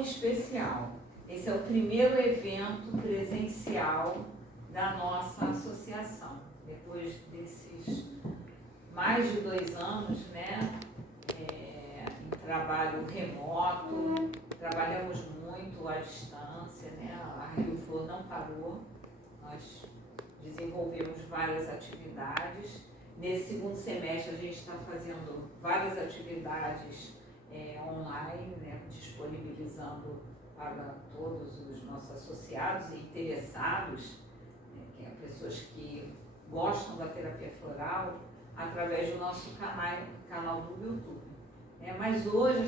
especial. Esse é o primeiro evento presencial da nossa associação. Depois desses mais de 2 anos, né, em trabalho remoto, trabalhamos muito à distância, né, a Rio Flor não parou, nós desenvolvemos várias atividades. Nesse segundo semestre a gente está fazendo várias atividades online, né, disponibilizando para todos os nossos associados e interessados, que é pessoas que gostam da terapia floral, através do nosso canal do YouTube. Mas hoje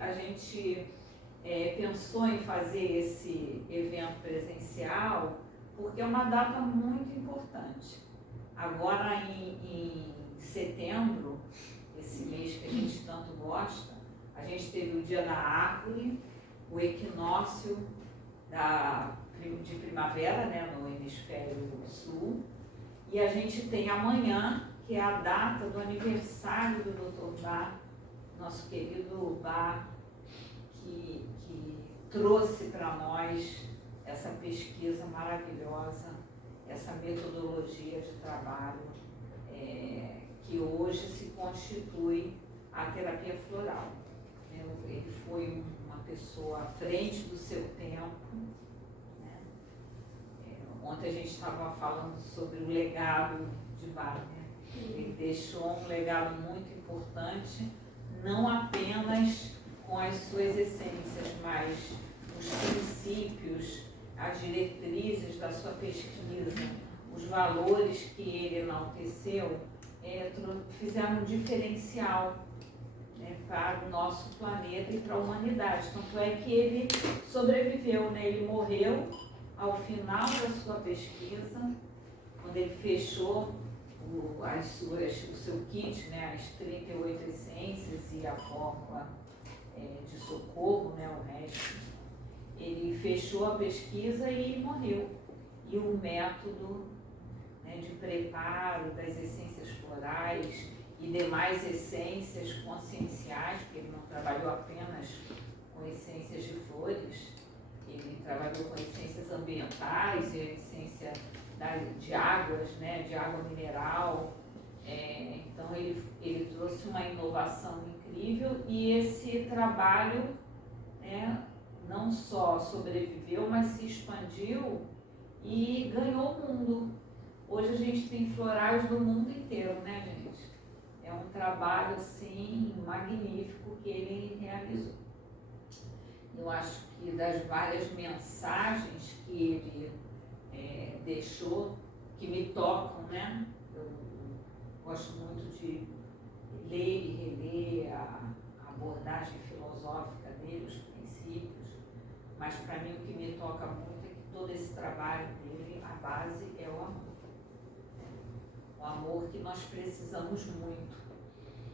a gente pensou em fazer esse evento presencial porque é uma data muito importante. Agora em setembro, esse mês que a gente tanto gosta, a gente teve o Dia da Árvore, o equinócio de primavera, né, no hemisfério sul, e a gente tem amanhã, que é a data do aniversário do Dr. Bach, nosso querido Bach, que trouxe para nós essa pesquisa maravilhosa, essa metodologia de trabalho que hoje se constitui a terapia floral. Ele foi uma pessoa à frente do seu tempo, né? Ontem a gente estava falando sobre o legado de Bach, né? Ele deixou um legado muito importante, não apenas com as suas essências, mas os princípios, as diretrizes da sua pesquisa, os valores que ele enalteceu, fizeram um diferencial, né, para o nosso planeta e para a humanidade. Tanto é que ele sobreviveu, né? Ele morreu ao final da sua pesquisa, quando ele fechou o seu kit, né, as 38 essências e a fórmula de socorro, né, o resto. Ele fechou a pesquisa e morreu. E o método, né, de preparo das essências florais e demais essências conscienciais, porque ele não trabalhou apenas com essências de flores, ele trabalhou com essências ambientais e essência de águas, né, de água mineral. Então ele trouxe uma inovação incrível e esse trabalho, né, não só sobreviveu, mas se expandiu e ganhou o mundo. Hoje a gente tem florais do mundo inteiro, né, gente? É um trabalho, assim, magnífico que ele realizou. Eu acho que das várias mensagens que ele deixou, que me tocam, né? Eu gosto muito de ler e reler a abordagem filosófica dele, os princípios, mas para mim o que me toca muito é que todo esse trabalho dele, a base é o amor. O amor que nós precisamos muito,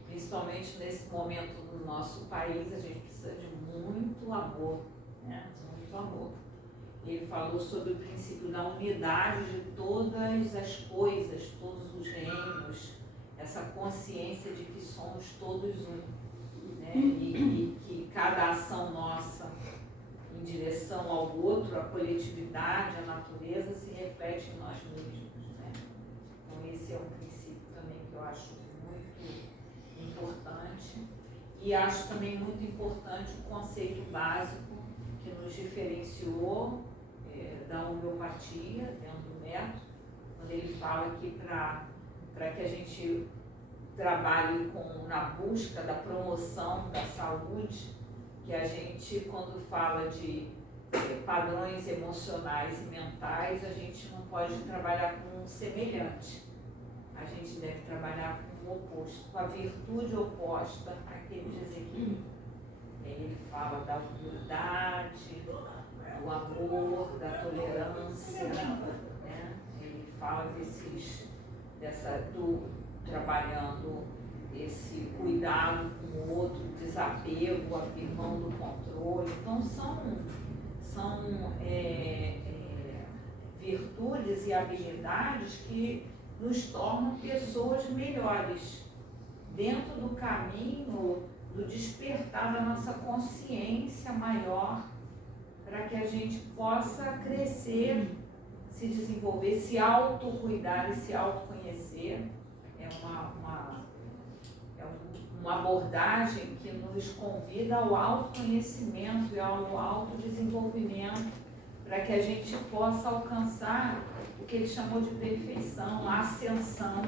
principalmente nesse momento do nosso país, a gente precisa de muito amor, né? Muito amor. Ele falou sobre o princípio da unidade de todas as coisas, todos os reinos, essa consciência de que somos todos um, né? E que cada ação nossa em direção ao outro, a coletividade, a natureza, se reflete em nós mesmos, né? Então esse é um princípio também que eu acho muito importante. E acho também muito importante o conceito básico que nos diferenciou da homeopatia, dentro do método, quando ele fala que para que a gente trabalhe na busca da promoção da saúde, que a gente, quando fala de padrões emocionais e mentais, a gente não pode trabalhar com um semelhante. A gente deve trabalhar com o oposto, com a virtude oposta àquele desequilíbrio. Ele fala da humildade, do amor, da tolerância, né? Ele fala trabalhando esse cuidado com o outro, desapego, abrir mão do controle. Então são virtudes e habilidades que nos tornam pessoas melhores dentro do caminho do despertar da nossa consciência maior, para que a gente possa crescer, se desenvolver, se autocuidar e se autoconhecer. É uma abordagem que nos convida ao autoconhecimento e ao autodesenvolvimento, para que a gente possa alcançar o que ele chamou de perfeição, a ascensão,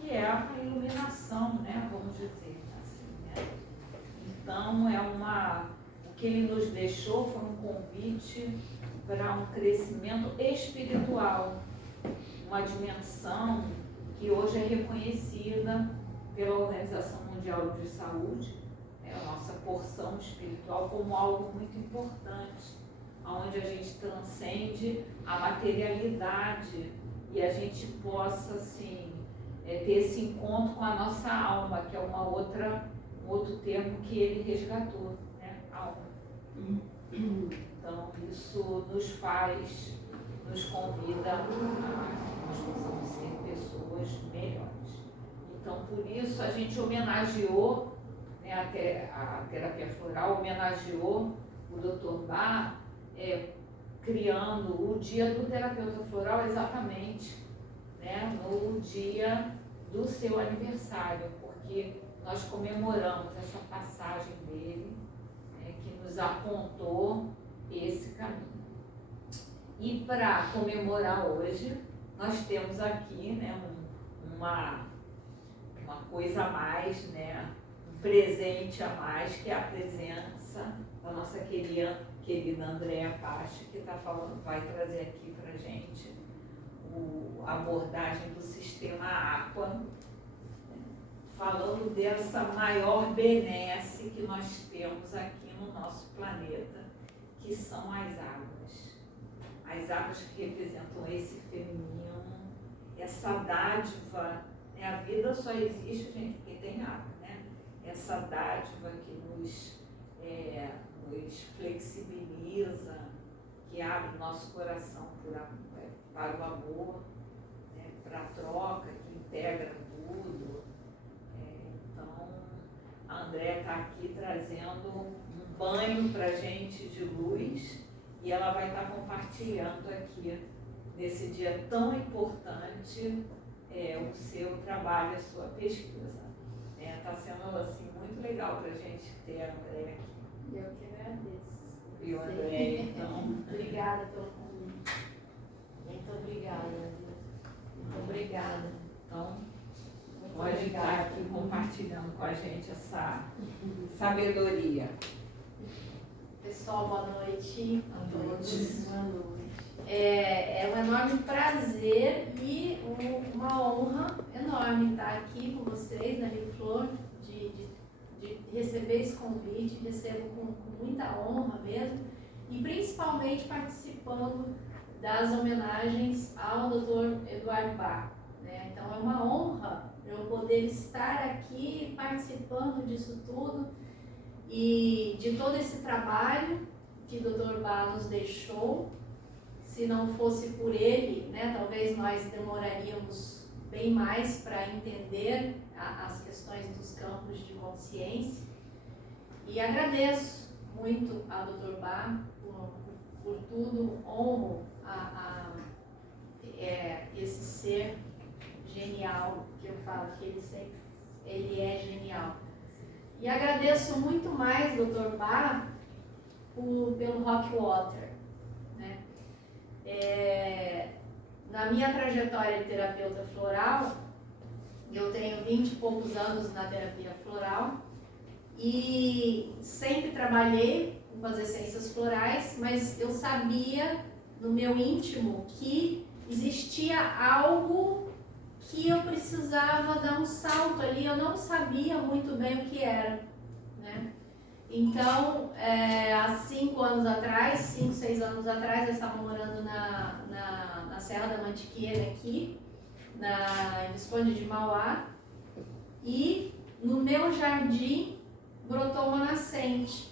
que é a iluminação, né? Vamos dizer assim, né? Então, o que ele nos deixou foi um convite para um crescimento espiritual, uma dimensão que hoje é reconhecida pela Organização Mundial de Saúde, a nossa porção espiritual, como algo muito importante, onde a gente transcende a materialidade e a gente possa, assim, ter esse encontro com a nossa alma, que é um outro termo que ele resgatou, né? Alma. Então, isso nos convida a que nós possamos ser pessoas melhores. Então, por isso, a gente homenageou, né, a terapia floral homenageou o Dr. Bach, criando o dia do terapeuta floral exatamente, né, no dia do seu aniversário, porque nós comemoramos essa passagem dele, né, que nos apontou esse caminho. E para comemorar hoje, nós temos aqui, né, uma coisa a mais, né, um presente a mais, que é a presença da nossa querida Andréa Pache, que vai trazer aqui para a gente a abordagem do sistema Aqua, falando dessa maior benesse que nós temos aqui no nosso planeta, que são as águas. As águas que representam esse feminino, essa dádiva, né? A vida só existe, gente, porque tem água, né? Essa dádiva que nos flexibiliza, que abre o nosso coração para o amor, né? Para a troca, que integra tudo. Então, a Andréa está aqui trazendo um banho para a gente de luz, e ela vai estar compartilhando aqui, nesse dia tão importante, o seu trabalho, a sua pesquisa. Está sendo assim, muito legal para a gente ter a Andréa aqui. Eu que agradeço. E o André, então. Obrigada pelo convite. Muito obrigada, muito obrigada. Então, pode estar aqui compartilhando com a gente essa sabedoria. Pessoal, boa noite a todos. Boa noite. É um enorme prazer e uma honra enorme estar aqui com vocês na Livre Flor, de receber esse convite, recebo com muita honra mesmo, e principalmente participando das homenagens ao Dr. Eduardo Bach, né? Então é uma honra eu poder estar aqui participando disso tudo e de todo esse trabalho que o Dr. Bach nos deixou. Se não fosse por ele, né, talvez nós demoraríamos bem mais para entender as questões dos campos de consciência. E agradeço muito ao Dr. Bach por tudo, honro esse ser genial, que eu falo que ele é genial. E agradeço muito mais, Dr. Bach, pelo Rockwater, né? Na minha trajetória de terapeuta floral, eu tenho 20 e poucos anos na terapia floral e sempre trabalhei com as essências florais, mas eu sabia no meu íntimo que existia algo que eu precisava dar um salto ali, eu não sabia muito bem o que era, né? Então, há 5 anos atrás, 5, 6 anos atrás, eu estava morando na Serra da Mantiqueira aqui, em Visconde de Mauá, e no meu jardim brotou uma nascente.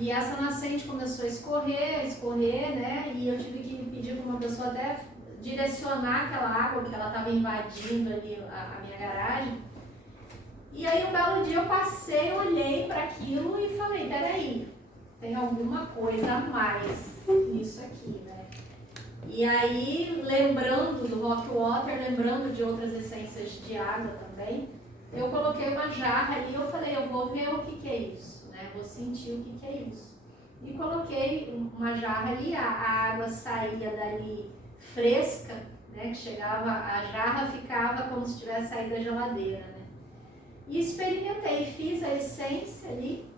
E essa nascente começou a escorrer, né? E eu tive que pedir para uma pessoa até direcionar aquela água, porque ela estava invadindo ali a minha garagem. E aí um belo dia eu passei, olhei para aquilo e falei, peraí, tem alguma coisa a mais nisso aqui, né? E aí, lembrando do Rock Water, lembrando de outras essências de água também, eu coloquei uma jarra ali e eu falei, eu vou ver o que é isso, né? Vou sentir o que é isso. E coloquei uma jarra ali, a água saía dali fresca, né? Que chegava, a jarra ficava como se tivesse saído da geladeira, né? E experimentei, fiz a essência ali,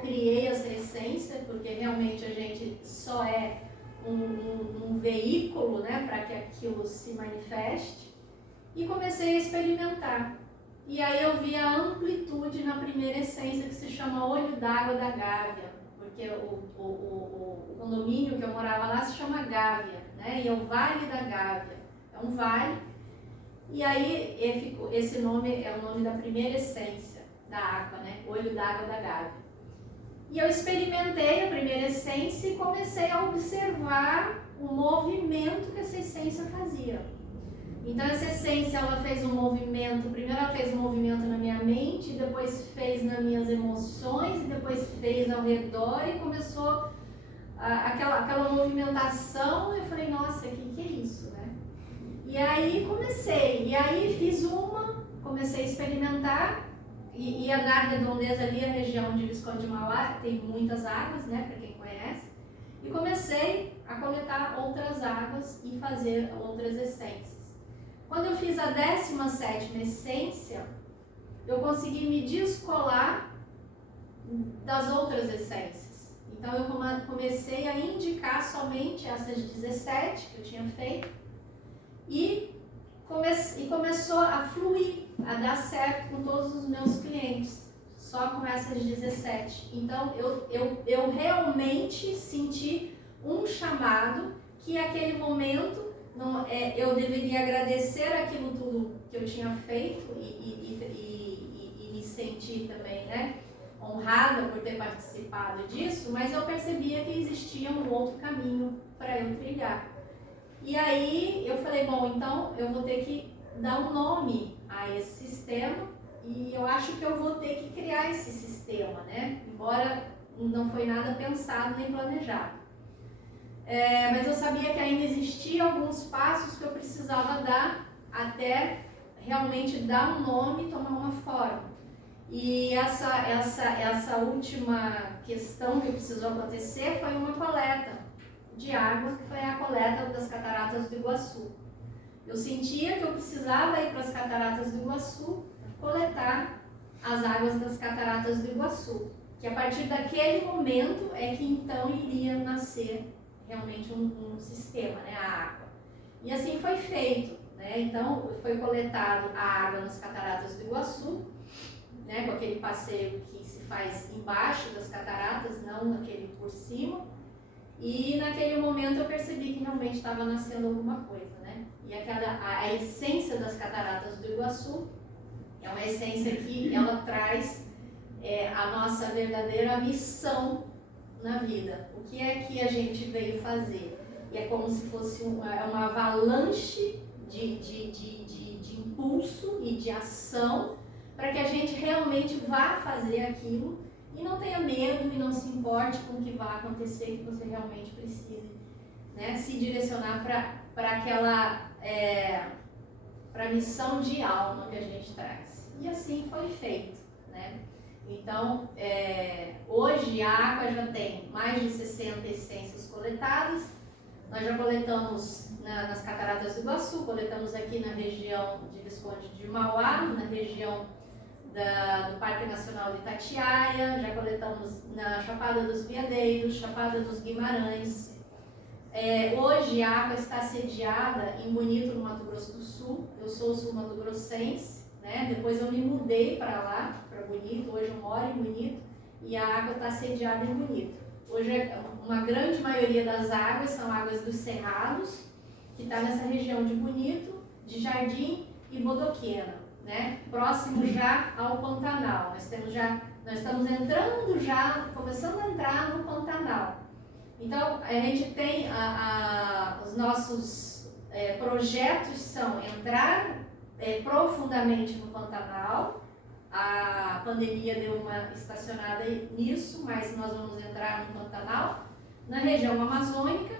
criei essa essência, porque realmente a gente só é um veículo, né, para que aquilo se manifeste, e comecei a experimentar. E aí eu vi a amplitude na primeira essência, que se chama Olho d'Água da Gávea, porque o condomínio que eu morava lá se chama Gávea, né, e é o Vale da Gávea, é um vale, e aí esse nome é o nome da primeira essência da água, né, Olho d'Água da Gávea. E eu experimentei a primeira essência e comecei a observar o movimento que essa essência fazia. Então essa essência, ela fez um movimento, primeiro ela fez um movimento na minha mente, depois fez nas minhas emoções, depois fez ao redor e começou aquela movimentação. Eu falei, nossa, o que é isso, né? E aí comecei a experimentar. E na redondeza ali, a região de Visconde de Mauá, tem muitas águas, né, para quem conhece. E comecei a coletar outras águas e fazer outras essências. Quando eu fiz a 17ª essência, eu consegui me descolar das outras essências. Então eu comecei a indicar somente essas 17 que eu tinha feito e começou a fluir, a dar certo com todos os meus clientes, só com essas 17. Então eu realmente senti um chamado que aquele momento eu deveria agradecer aquilo tudo que eu tinha feito e me sentir também, né, honrada por ter participado disso, mas eu percebia que existia um outro caminho para eu trilhar. E aí eu falei, bom, então eu vou ter que dar um nome a esse sistema e eu acho que eu vou ter que criar esse sistema, né? Embora não foi nada pensado nem planejado. Mas eu sabia que ainda existiam alguns passos que eu precisava dar até realmente dar um nome e tomar uma forma. E essa última questão que precisou acontecer foi uma coleta de água, que foi a coleta das Cataratas do Iguaçu. Eu sentia que eu precisava ir para as Cataratas do Iguaçu coletar as águas das Cataratas do Iguaçu, que a partir daquele momento é que então iria nascer realmente um sistema, né, a água. E assim foi feito, né? Então foi coletado a água nas Cataratas do Iguaçu, né, com aquele passeio que se faz embaixo das cataratas, não aquele por cima. E naquele momento eu percebi que realmente estava nascendo alguma coisa, né? E a essência das Cataratas do Iguaçu é uma essência que ela traz a nossa verdadeira missão na vida. O que é que a gente veio fazer? E é como se fosse uma avalanche de impulso e de ação para que a gente realmente vá fazer aquilo e não tenha medo e não se importe com o que vai acontecer, que você realmente precise, né, se direcionar para aquela para a missão de alma que a gente traz. E assim foi feito, né? Então, hoje a água já tem mais de 60 essências coletadas. Nós já coletamos nas Cataratas do Iguaçu, coletamos aqui na região de Visconde de Mauá, na região do Parque Nacional de Itatiaia, já coletamos na Chapada dos Veadeiros, Chapada dos Guimarães. Hoje a água está sediada em Bonito, no Mato Grosso do Sul. Eu sou sul-mato-grossense, né? Depois eu me mudei para lá, para Bonito. Hoje eu moro em Bonito e a água está sediada em Bonito. Hoje uma grande maioria das águas são águas dos Cerrados, que está nessa região de Bonito, de Jardim e Bodoquena, né? Próximo já ao Pantanal. Nós estamos entrando já, começando a entrar no Pantanal. Então a gente tem os nossos projetos são entrar profundamente no Pantanal, pandemia deu uma estacionada nisso, mas nós vamos entrar no Pantanal, na região amazônica,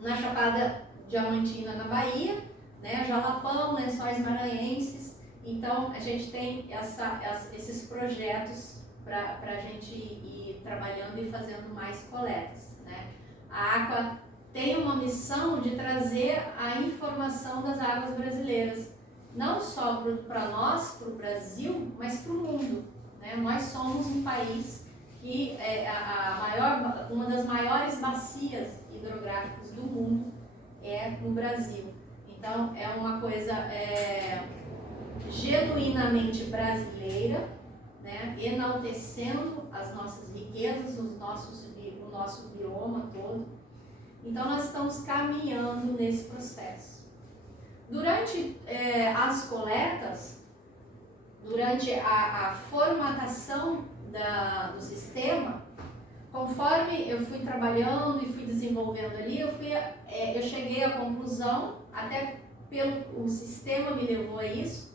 na Chapada Diamantina, na Bahia, né, Jalapão, Lençóis Maranhenses. Então, a gente tem esses projetos para a gente ir trabalhando e fazendo mais coletas, né. A Aqua tem uma missão de trazer a informação das águas brasileiras, não só para nós, para o Brasil, mas para o mundo, né. Nós somos um país que uma das maiores bacias hidrográficas do mundo é no Brasil. Então, é uma coisa genuinamente brasileira, né, enaltecendo as nossas riquezas, o nosso bioma todo. Então, nós estamos caminhando nesse processo. Durante as coletas, durante a formatação do sistema, conforme eu fui trabalhando e fui desenvolvendo ali, eu cheguei à conclusão, até o sistema me levou a isso,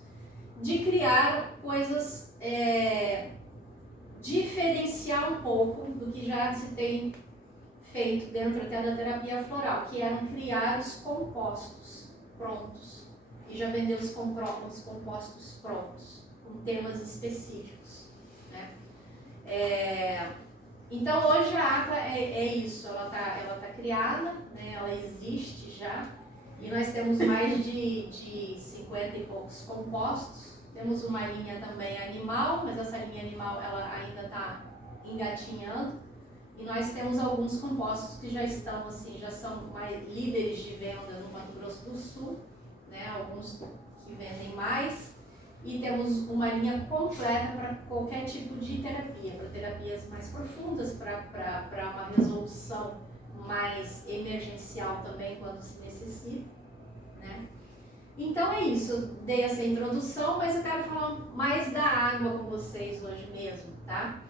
de criar coisas, diferenciar um pouco do que já se tem feito dentro até da terapia floral, que eram criar os compostos prontos e já vender os compostos prontos, com temas específicos, né? Então hoje a Aqua é isso, ela tá criada, né? Ela existe já, e nós temos mais de 50 e poucos compostos. Temos uma linha também animal, mas essa linha animal ela ainda está engatinhando. E nós temos alguns compostos que já são mais líderes de venda no Mato Grosso do Sul, né? Alguns que vendem mais. E temos uma linha completa para qualquer tipo de terapia, para terapias mais profundas, para uma resolução mais emergencial também quando se necessita, né? Então é isso, eu dei essa introdução, mas eu quero falar mais da água com vocês hoje mesmo, tá?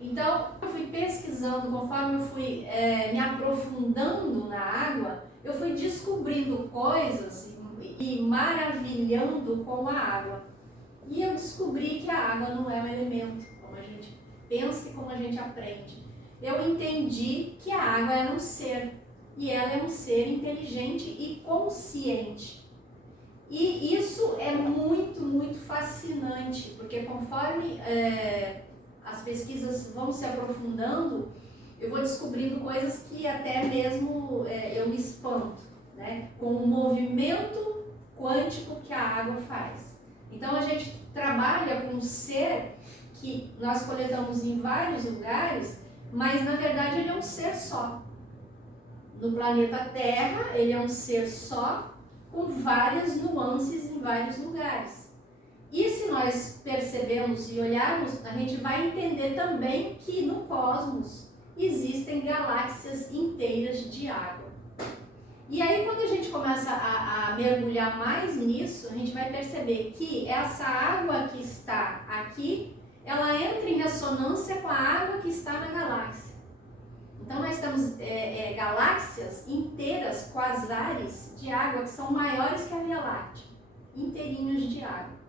Então, eu fui pesquisando, conforme eu fui me aprofundando na água, eu fui descobrindo coisas e maravilhando com a água. E eu descobri que a água não é um elemento, como a gente pensa e como a gente aprende. Eu entendi que a água era um ser, e ela é um ser inteligente e consciente. E isso é muito, muito fascinante, porque conforme as pesquisas vão se aprofundando, eu vou descobrindo coisas que até mesmo eu me espanto, né? Com o movimento quântico que a água faz. Então a gente trabalha com um ser que nós coletamos em vários lugares, mas na verdade ele é um ser só. No planeta Terra, ele é um ser só, com várias nuances em vários lugares. E se nós percebemos e olharmos, a gente vai entender também que no cosmos existem galáxias inteiras de água. E aí, quando a gente começa a mergulhar mais nisso, a gente vai perceber que essa água que está aqui, ela entra em ressonância com a água que está na galáxia. Então, nós temos galáxias inteiras, quasares de água, que são maiores que a Via Láctea, inteirinhos de água.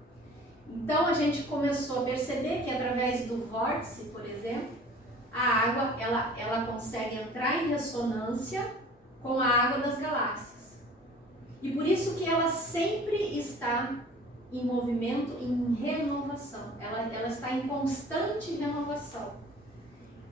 Então, a gente começou a perceber que através do vórtice, por exemplo, a água ela consegue entrar em ressonância com a água das galáxias. E por isso que ela sempre está em movimento, em renovação. Ela está em constante renovação.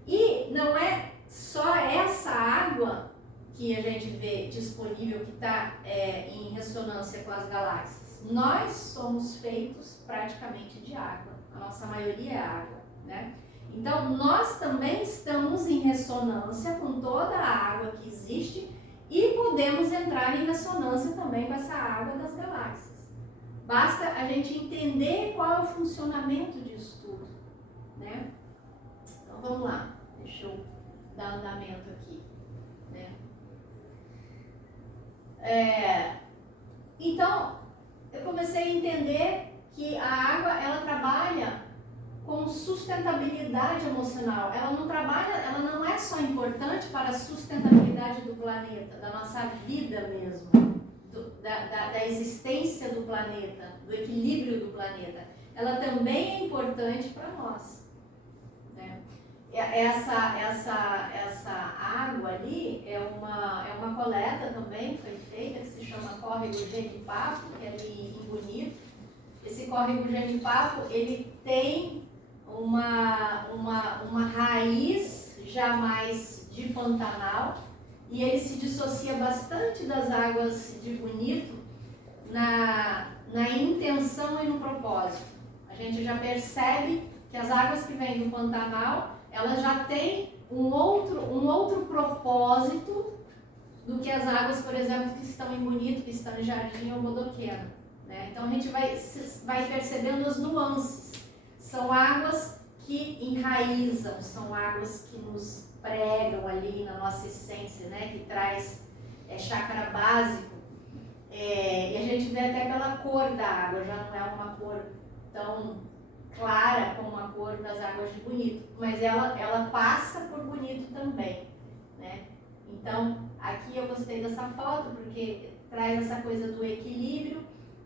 E não é só essa água que a gente vê disponível, que está em ressonância com as galáxias. Nós somos feitos praticamente de água. A nossa maioria é água, né? Então, nós também estamos em ressonância com toda a água que existe e podemos entrar em ressonância também com essa água das galáxias. Basta a gente entender qual é o funcionamento disso tudo, né? Então, vamos lá. Deixa eu dar andamento aqui, né? Então, eu comecei a entender que a água, ela trabalha com sustentabilidade emocional. Ela não é só importante para a sustentabilidade do planeta, da nossa vida mesmo, da existência do planeta, do equilíbrio do planeta. ela também é importante para nós, né? Essa água ali é uma coleta também que foi feita, que se chama Córrego Genipapo, que é ali em Bonito. Esse Córrego Genipapo, ele tem uma raiz já mais de Pantanal, e ele se dissocia bastante das águas de Bonito na intenção e no propósito. A gente já percebe que as águas que vêm do Pantanal, elas já têm um outro propósito do que as águas, por exemplo, que estão em Bonito, que estão em Jardim ou Bodoquena, né? Então a gente vai percebendo as nuances. São águas que enraizam, são águas que nos pregam ali na nossa essência, né? Que traz chakra básico. E a gente vê até pela cor da água, já não é uma cor tão clara como a cor das águas de Bonito, mas ela passa por Bonito também, né? Então, aqui eu gostei dessa foto porque traz essa coisa do equilíbrio,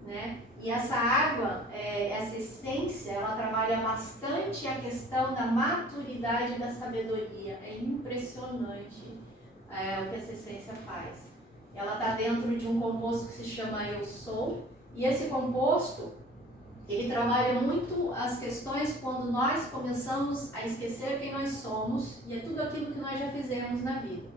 né? E essa água, essa essência, ela trabalha bastante a questão da maturidade e da sabedoria. É impressionante o que essa essência faz. Ela está dentro de um composto que se chama Eu Sou, e esse composto, ele trabalha muito as questões quando nós começamos a esquecer quem nós somos e é tudo aquilo que nós já fizemos na vida.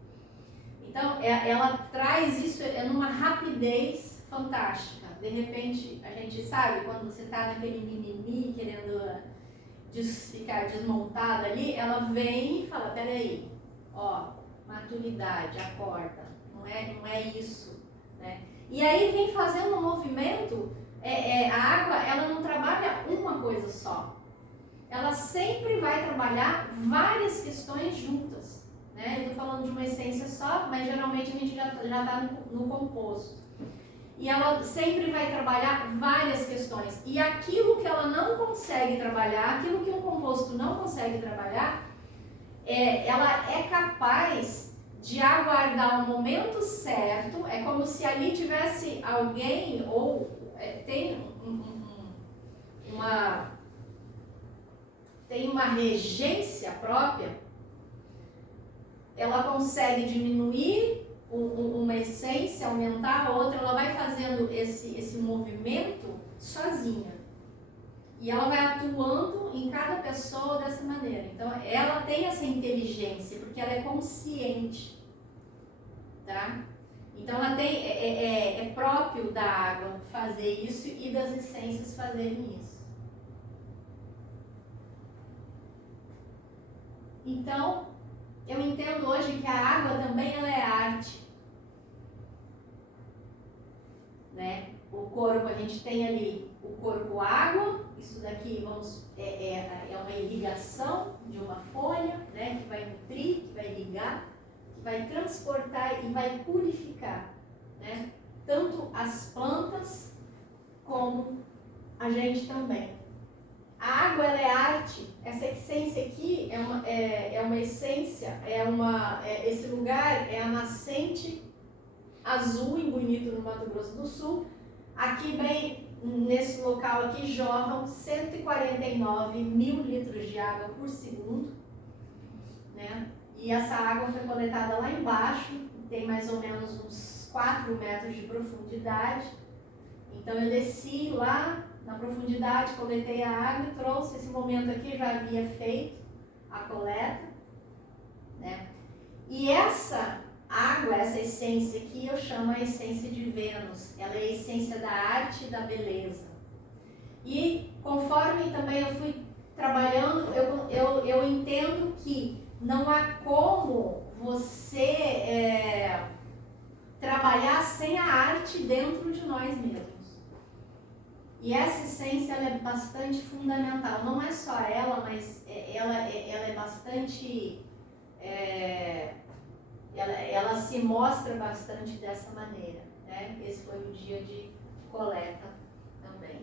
Então, ela traz isso numa rapidez fantástica. De repente, a gente sabe, quando você está naquele mimimi, querendo ficar desmontada ali, ela vem e fala, peraí, maturidade, acorda, não é isso, né? E aí vem fazendo um movimento, a água, ela não trabalha uma coisa só, ela sempre vai trabalhar várias questões juntas, né? Eu estou falando de uma essência só, mas geralmente a gente já está no composto. E ela sempre vai trabalhar várias questões. E aquilo que ela não consegue trabalhar, aquilo que um composto não consegue trabalhar, ela é capaz de aguardar o momento certo. É como se ali tivesse alguém, ou tem uma regência própria. Ela consegue diminuir uma essência, aumentar a outra, ela vai fazendo esse movimento sozinha. E ela vai atuando em cada pessoa dessa maneira. Então, ela tem essa inteligência, porque ela é consciente, tá? Então, ela tem, é próprio da água fazer isso e das essências fazerem isso. Então, eu entendo hoje que a água também ela é arte, né? O corpo, a gente tem ali o corpo água, isso daqui é uma irrigação de uma folha, né? Que vai nutrir, que vai irrigar, que vai transportar e vai purificar, né? Tanto as plantas como a gente também. A água ela é arte, essa essência aqui é uma essência, esse lugar é a nascente azul em Bonito, no Mato Grosso do Sul. Aqui bem, nesse local aqui jorram 149 mil litros de água por segundo, né? E essa água foi coletada lá embaixo, tem mais ou menos uns 4 metros de profundidade. Então eu desci lá na profundidade, coletei a água e trouxe. Esse momento aqui já havia feito a coleta, né? E essa água, essa essência aqui, eu chamo a essência de Vênus. Ela é a essência da arte e da beleza. E conforme também eu fui trabalhando, eu entendo que não há como você trabalhar sem a arte dentro de nós mesmos. E essa essência ela é bastante fundamental. Não é só ela, mas ela é bastante... Ela se mostra bastante dessa maneira, né? Esse foi o dia de coleta também.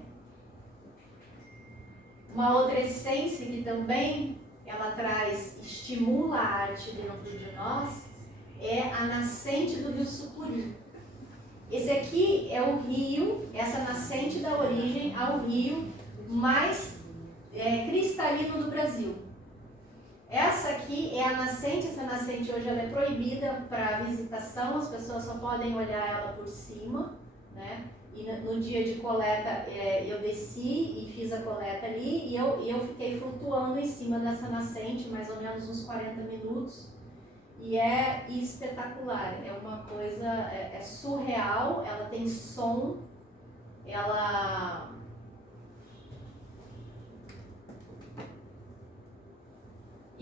Uma outra essência que também ela estimula a arte dentro de nós é a nascente do rio Sucuri. Esse aqui é o rio, essa nascente da origem ao rio mais cristalino do Brasil. Essa aqui é a nascente. Essa nascente hoje ela é proibida para visitação, as pessoas só podem olhar ela por cima, né? E no dia de coleta eu desci e fiz a coleta ali e eu fiquei flutuando em cima dessa nascente mais ou menos uns 40 minutos e é espetacular, é uma coisa, é surreal, ela tem som, e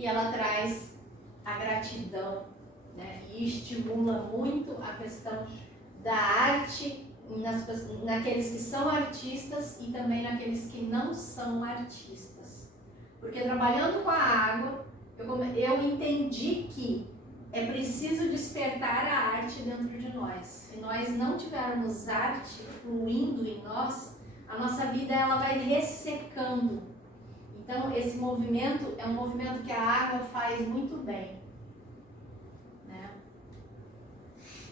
ela traz a gratidão, né? E estimula muito a questão da arte naqueles que são artistas e também naqueles que não são artistas. Porque trabalhando com a água, eu entendi que é preciso despertar a arte dentro de nós. Se nós não tivermos arte fluindo em nós, a nossa vida ela vai ressecando. Então esse movimento é um movimento que a água faz muito bem, né?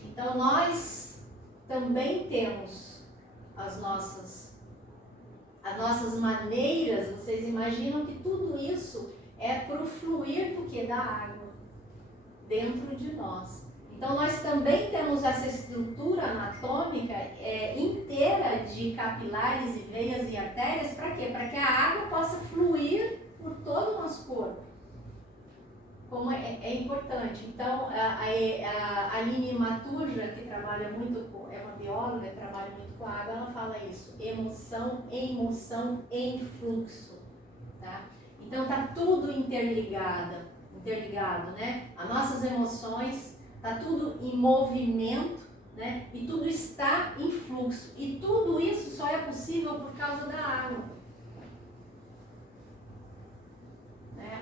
Então nós também temos as nossas maneiras. Vocês imaginam que tudo isso é pro fluir do que? Da água dentro de nós. Então nós também temos essa estrutura anatômica inteira de capilares e veias e artérias. Para quê? Para que a água possa fluir por todo o nosso corpo. Como é importante. Então, a Aline Maturja, que trabalha muito com, é uma bióloga, trabalha muito com a água, ela fala isso: emoção em fluxo. Tá? Então, tá tudo interligado, né? As nossas emoções, tá tudo em movimento, né? E tudo está em fluxo. E tudo isso só é possível por causa da água.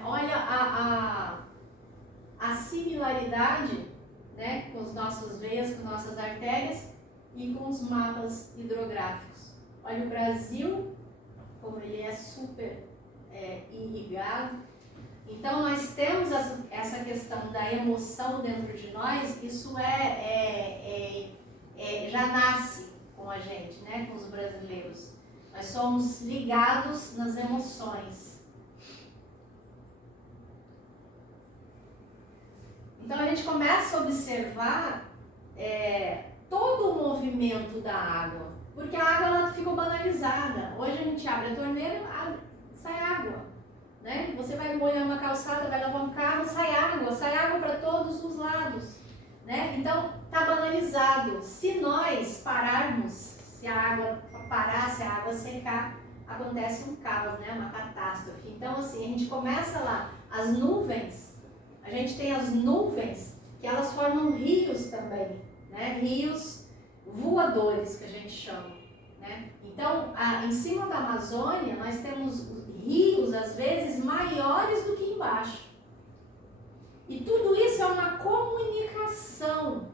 Olha a similaridade, né, com as nossas veias, com nossas artérias e com os mapas hidrográficos. Olha o Brasil, como ele é super irrigado. Então nós temos essa questão da emoção dentro de nós. Isso já nasce com a gente, né, com os brasileiros. Nós somos ligados nas emoções. Então a gente começa a observar todo o movimento da água, porque a água ela ficou banalizada. Hoje a gente abre a torneira, sai água, né? Você vai molhar uma calçada, vai lavar um carro, sai água para todos os lados, né? Então tá banalizado. Se nós pararmos, se a água parar, se a água secar, acontece um caos, né? Uma catástrofe. Então assim, a gente começa lá, as nuvens. A gente tem as nuvens, que elas formam rios também, né? Rios voadores, que a gente chama, né? Então, em cima da Amazônia, nós temos rios, às vezes, maiores do que embaixo. E tudo isso é uma comunicação,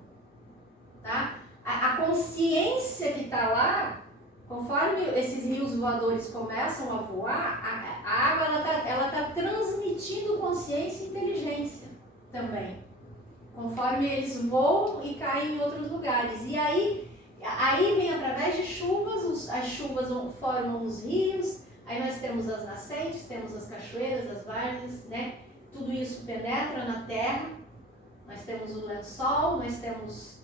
tá? A consciência que está lá, conforme esses rios voadores começam a voar, a água ela tá transmitindo consciência e inteligência também, conforme eles voam e caem em outros lugares. E aí vem através de chuvas, as chuvas formam os rios, aí nós temos as nascentes, temos as cachoeiras, as várzeas, né? Tudo isso penetra na terra, nós temos o lençol, nós temos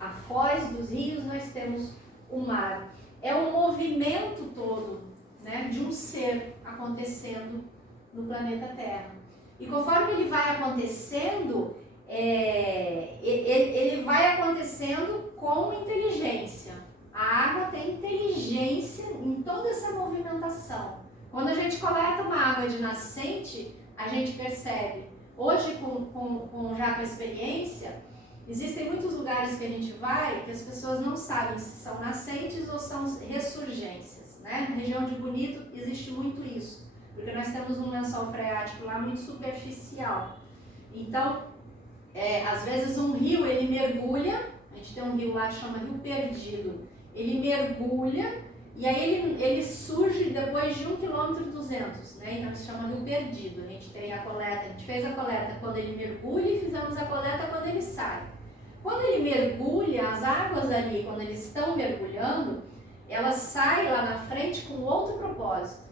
a foz dos rios, nós temos o mar. É um movimento todo, né, de um ser acontecendo no planeta Terra. E conforme ele vai acontecendo, ele vai acontecendo com inteligência. A água tem inteligência em toda essa movimentação. Quando a gente coleta uma água de nascente, a gente percebe. Hoje, já com a experiência, existem muitos lugares que a gente vai que as pessoas não sabem se são nascentes ou são ressurgências, né? Na região de Bonito existe muito isso, porque nós temos um lençol freático lá muito superficial. Então, às vezes um rio, ele mergulha, a gente tem um rio lá que chama Rio Perdido, ele mergulha e aí ele surge depois de 1,2 km, né? Então se chama Rio Perdido. A gente tem a coleta, a gente fez a coleta quando ele mergulha e fizemos a coleta quando ele sai. Quando ele mergulha, as águas ali, quando eles estão mergulhando, ela sai lá na frente com outro propósito.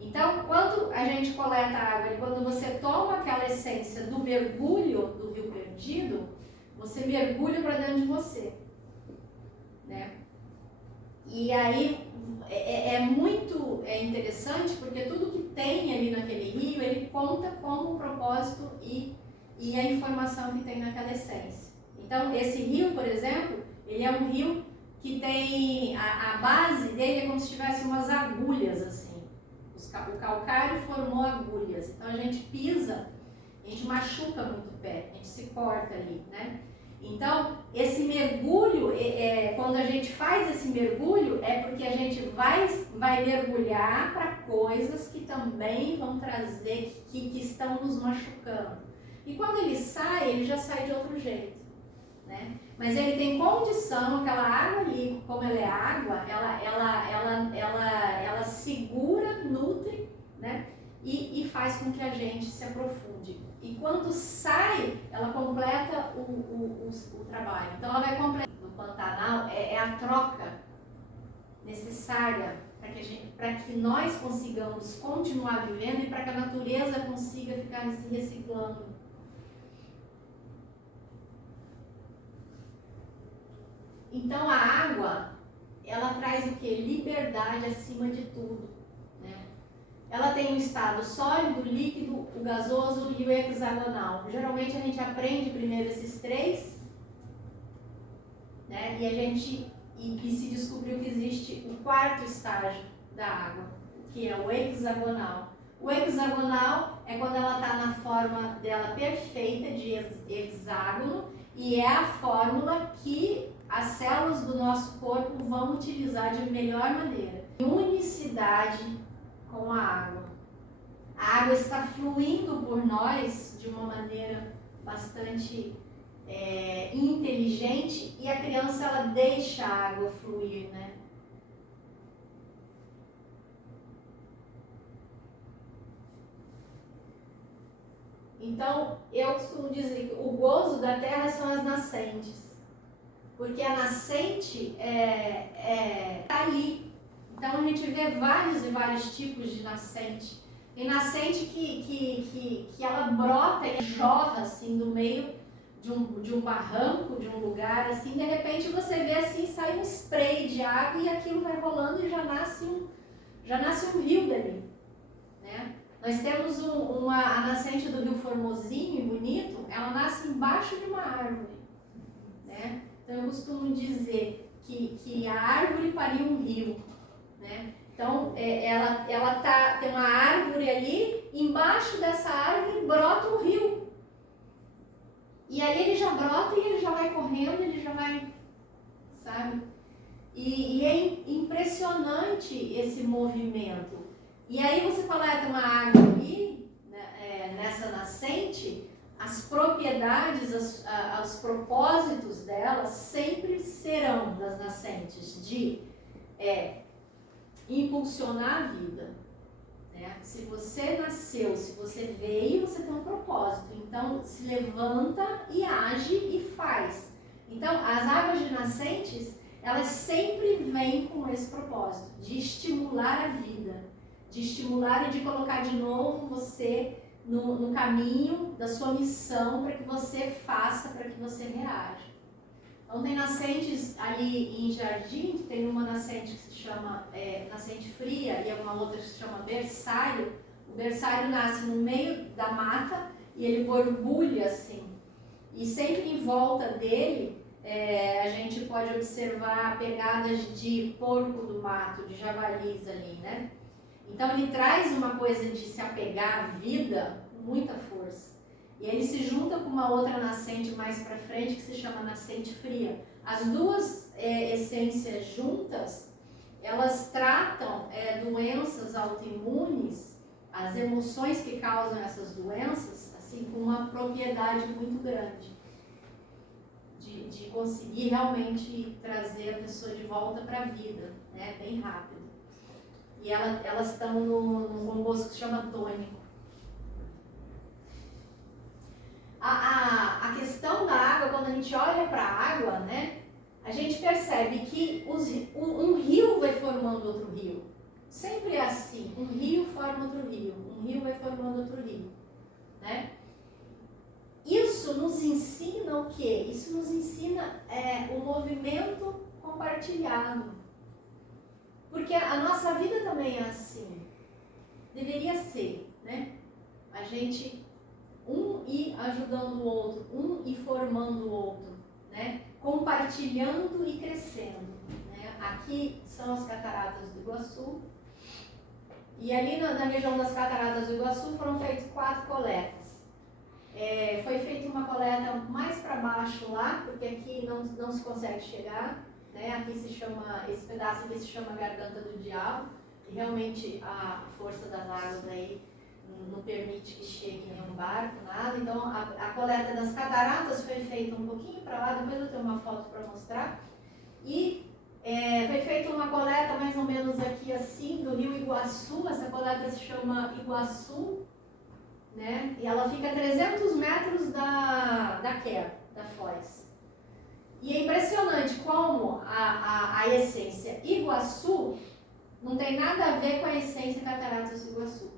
Então, quando a gente coleta água e quando você toma aquela essência do mergulho do Rio Perdido, você mergulha para dentro de você, né? E aí é muito interessante porque tudo que tem ali naquele rio, ele conta como o propósito e a informação que tem naquela essência. Então, esse rio, por exemplo, ele é um rio que tem, a base dele é como se tivesse umas agulhas assim. O calcário formou agulhas, então a gente pisa, a gente machuca muito o pé, a gente se corta ali, né? Então, esse mergulho, quando a gente faz esse mergulho, é porque a gente vai mergulhar para coisas que também vão trazer, que estão nos machucando. E quando ele já sai de outro jeito, né? Mas ele tem condição, aquela água ali, como ela é água, ela segura, nutre, né? E faz com que a gente se aprofunde. E quando sai, ela completa o trabalho. Então ela vai completar. No Pantanal é a troca necessária para que nós consigamos continuar vivendo e para que a natureza consiga ficar se reciclando. Então a água, ela traz o que? Liberdade acima de tudo, né? Ela tem o estado sólido, líquido, o gasoso e o hexagonal. Geralmente a gente aprende primeiro esses três, né? E se descobriu que existe o quarto estágio da água, que é o hexagonal. O hexagonal é quando ela está na forma dela perfeita de hexágono e é a fórmula que as células do nosso corpo vão utilizar de melhor maneira. Unicidade com a água. A água está fluindo por nós de uma maneira bastante inteligente e a criança ela deixa a água fluir, né? Então, eu costumo dizer que o gozo da terra são as nascentes. Porque a nascente tá ali. Então a gente vê vários e vários tipos de nascente. Tem nascente que ela brota e jorra assim do meio de um barranco, de um lugar assim, de repente você vê assim, sai um spray de água e aquilo vai rolando e já nasce um rio dali, né? Nós temos a nascente do Rio Formosinho, bonito, ela nasce embaixo de uma árvore, né? Então eu costumo dizer que a árvore pariu um rio, né? Então tem uma árvore ali, embaixo dessa árvore brota um rio. E aí ele já brota e ele já vai correndo, ele já vai, sabe? E é impressionante esse movimento. E aí você coleta uma água ali, né, nessa nascente, as propriedades, os propósitos delas sempre serão das nascentes de impulsionar a vida, né? Se você nasceu, se você veio, você tem um propósito. Então, se levanta e age e faz. Então, as águas de nascentes, elas sempre vêm com esse propósito de estimular a vida, de estimular e de colocar de novo você no caminho da sua missão para que você faça, para que você reaja. Então tem nascentes ali em Jardim, tem uma nascente que se chama nascente fria e uma outra que se chama berçário. O berçário nasce no meio da mata e ele borbulha assim. E sempre em volta dele a gente pode observar pegadas de porco do mato, de javalis ali, né? Então ele traz uma coisa de se apegar à vida com muita força. E ele se junta com uma outra nascente mais para frente que se chama nascente fria. As duas essências juntas, elas tratam doenças autoimunes, as emoções que causam essas doenças, assim, com uma propriedade muito grande. De conseguir realmente trazer a pessoa de volta para a vida, né, bem rápido. E elas estão num composto que se chama tônico. A questão da água, quando a gente olha para a água, né, a gente percebe que um formando outro rio. Sempre é assim, um rio forma outro rio, um rio vai formando outro rio, né? Isso nos ensina o quê? Isso nos ensina o movimento compartilhado. Porque a nossa vida também é assim. Deveria ser, né? A gente, um ir ajudando o outro, um ir formando o outro, né? Compartilhando e crescendo. Né? Aqui são as Cataratas do Iguaçu. E ali na região das Cataratas do Iguaçu foram feitas 4 coletas. Foi feita uma coleta mais para baixo lá, porque aqui não se consegue chegar. Né? Aqui esse pedaço aqui se chama Garganta do Diabo, e realmente a força das águas aí não permite que chegue nenhum barco, nada. Então a coleta das cataratas foi feita um pouquinho para lá, depois eu tenho uma foto para mostrar. E foi feita uma coleta mais ou menos aqui assim, do rio Iguaçu. Essa coleta se chama Iguaçu, né? E ela fica a 300 metros da queda, da foz. E é impressionante como a essência Iguaçu não tem nada a ver com a essência Cataratas do Iguaçu.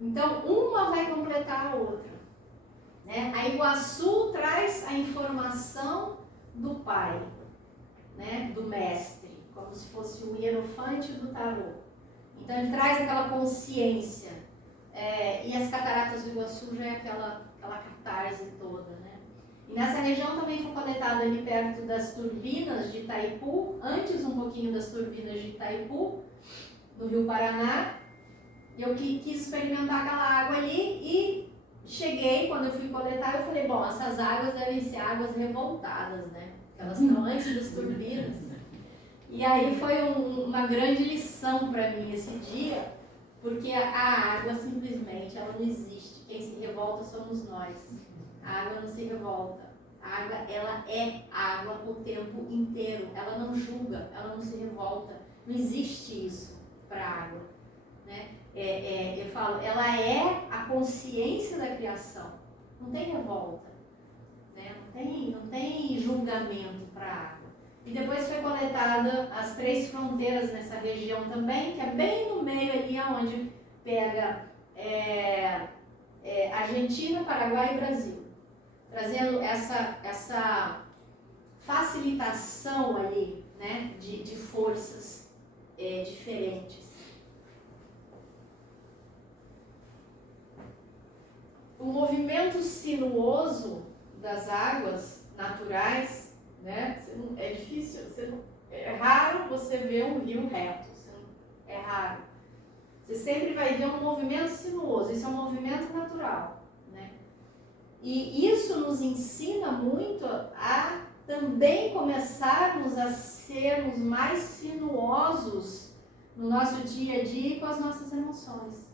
Então, uma vai completar a outra. Né? A Iguaçu traz a informação do pai, né? Do mestre, como se fosse o hierofante do tarô. Então, ele traz aquela consciência. E as Cataratas do Iguaçu já é aquela catarse toda, né? E nessa região também foi coletado ali perto das turbinas de Itaipu, antes um pouquinho das turbinas de Itaipu, no Rio Paraná. Eu quis experimentar aquela água ali e cheguei, quando eu fui coletar, eu falei, bom, essas águas devem ser águas revoltadas, né? Elas estão antes das turbinas. E aí foi uma grande lição para mim esse dia, porque a água simplesmente ela não existe. Quem se revolta somos nós. A água não se revolta. A água, ela é água o tempo inteiro. Ela não julga, ela não se revolta. Não existe isso para a água. Né? Eu falo, ela é a consciência da criação. Não tem revolta. Né? Não tem julgamento para a água. E depois foi coletada as 3 fronteiras nessa região também, que é bem no meio ali onde pega Argentina, Paraguai e Brasil. Trazendo essa facilitação ali, né, de forças diferentes. O movimento sinuoso das águas naturais, né, é difícil, é raro você ver um rio reto, é raro. Você sempre vai ver um movimento sinuoso, isso é um movimento natural. E isso nos ensina muito a também começarmos a sermos mais sinuosos no nosso dia a dia e com as nossas emoções.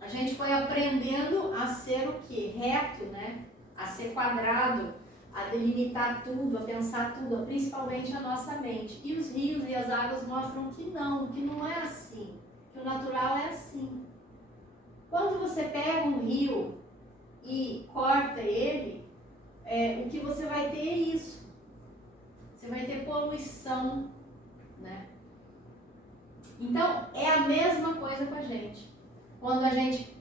A gente foi aprendendo a ser o quê? Reto, né? A ser quadrado, a delimitar tudo, a pensar tudo, principalmente a nossa mente. E os rios e as águas mostram que não é assim, que o natural é assim. Quando você pega um rio e corta ele, o que você vai ter é isso. Você vai ter poluição, né? Então, é a mesma coisa com a gente. Quando a gente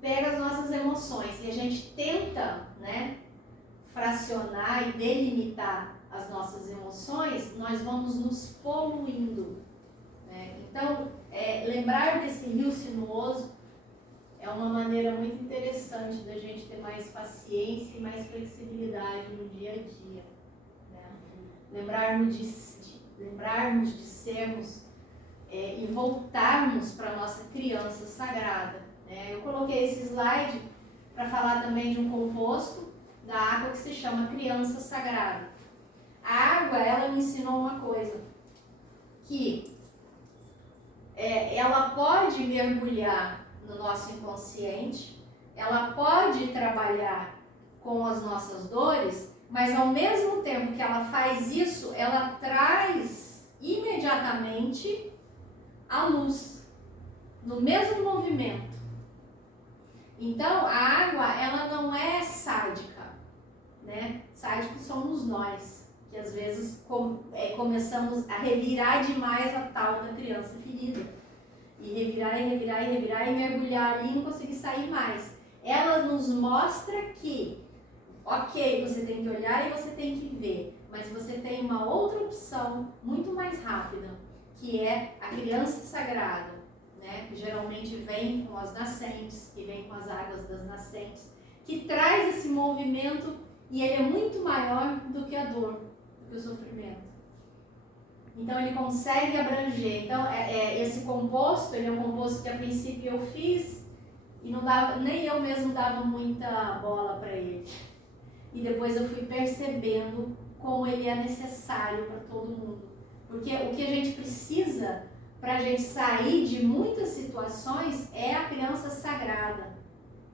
pega as nossas emoções e a gente tenta, né, fracionar e delimitar as nossas emoções, nós vamos nos poluindo. Né? Então, lembrar desse rio sinuoso é uma maneira muito interessante da gente ter mais paciência e mais flexibilidade no dia a dia. Né? Lembrarmos de sermos e voltarmos para a nossa criança sagrada. Né? Eu coloquei esse slide para falar também de um composto da água que se chama criança sagrada. A água, ela me ensinou uma coisa, que ela pode mergulhar no nosso inconsciente, ela pode trabalhar com as nossas dores, mas ao mesmo tempo que ela faz isso, ela traz imediatamente a luz, no mesmo movimento. Então, a água, ela não é sádica, né? Sádicos somos nós, que às vezes começamos a revirar demais a tal da criança ferida. E revirar, e revirar, e revirar, e mergulhar ali e não conseguir sair mais. Ela nos mostra que, ok, você tem que olhar e você tem que ver, mas você tem uma outra opção muito mais rápida, que é a criança sagrada, né? Que geralmente vem com as nascentes, que vem com as águas das nascentes, que traz esse movimento e ele é muito maior do que a dor, do que o sofrimento. Então ele consegue abranger. Então esse composto, ele é um composto que a princípio eu fiz e não dava, nem eu mesmo dava muita bola para ele. E depois eu fui percebendo como ele é necessário para todo mundo. Porque o que a gente precisa para a gente sair de muitas situações é a criança sagrada,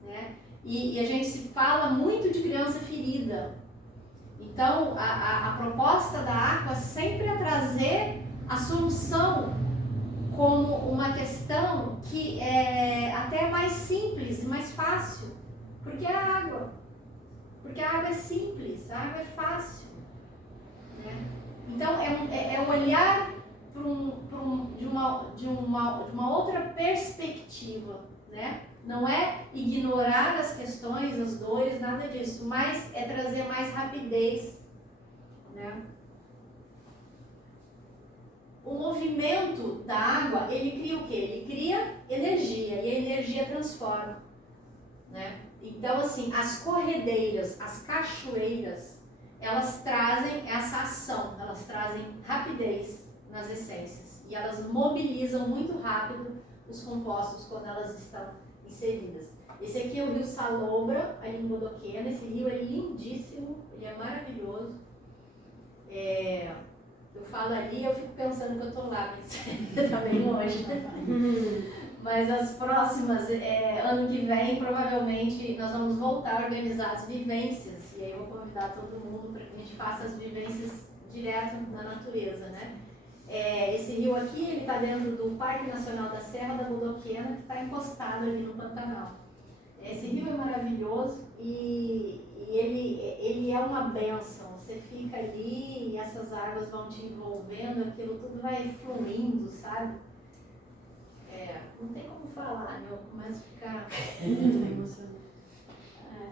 né? E a gente se fala muito de criança ferida. Então, a proposta da Aqua sempre é trazer a solução como uma questão que é até mais simples e mais fácil. Porque é a água. Porque a água é simples, a água é fácil, né? Então, é um olhar de uma outra perspectiva, né? Não é ignorar as questões, as dores, nada disso, mas é trazer mais rapidez, né? O movimento da água, ele cria o quê? Ele cria energia, e a energia transforma, né? Então, assim, as corredeiras, as cachoeiras, elas trazem essa ação, elas trazem rapidez nas essências, e elas mobilizam muito rápido os compostos quando elas estão inseridas. Esse aqui é o rio Salobra, ali em Bodoquena. Esse rio é lindíssimo, ele é maravilhoso. Eu falo ali, eu fico pensando que eu estou lá, mas está bem longe. Mas as próximas, ano que vem, provavelmente nós vamos voltar a organizar as vivências. E aí eu vou convidar todo mundo para que a gente faça as vivências direto na natureza, né? Esse rio aqui, ele está dentro do Parque Nacional da Serra da Bodoquena, que está encostado ali no Pantanal. Esse rio é maravilhoso e ele é uma bênção. Você fica ali e essas águas vão te envolvendo, aquilo tudo vai fluindo, sabe? Não tem como falar, né? Eu começo a ficar muito emocionada.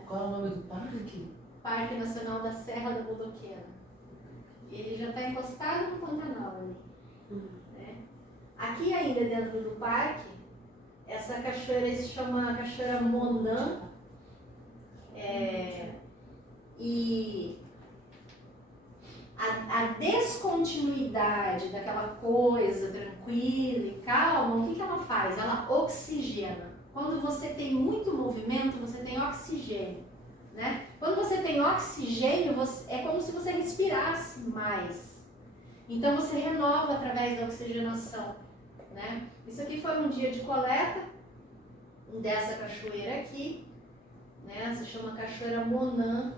Qual é o nome do parque? Parque Nacional da Serra da Bodoquena. Ele já está encostado no Pantanal ali. Né? Aqui ainda dentro do parque, essa cachoeira se chama Cachoeira Monã. E a descontinuidade daquela coisa tranquila e calma, o que ela faz? Ela oxigena. Quando você tem muito movimento, você tem oxigênio. Né? Quando você tem oxigênio, é como se você respirasse mais. Então você renova através da oxigenação. Né? Isso aqui foi um dia de coleta dessa cachoeira aqui, né? Se chama Cachoeira Monã.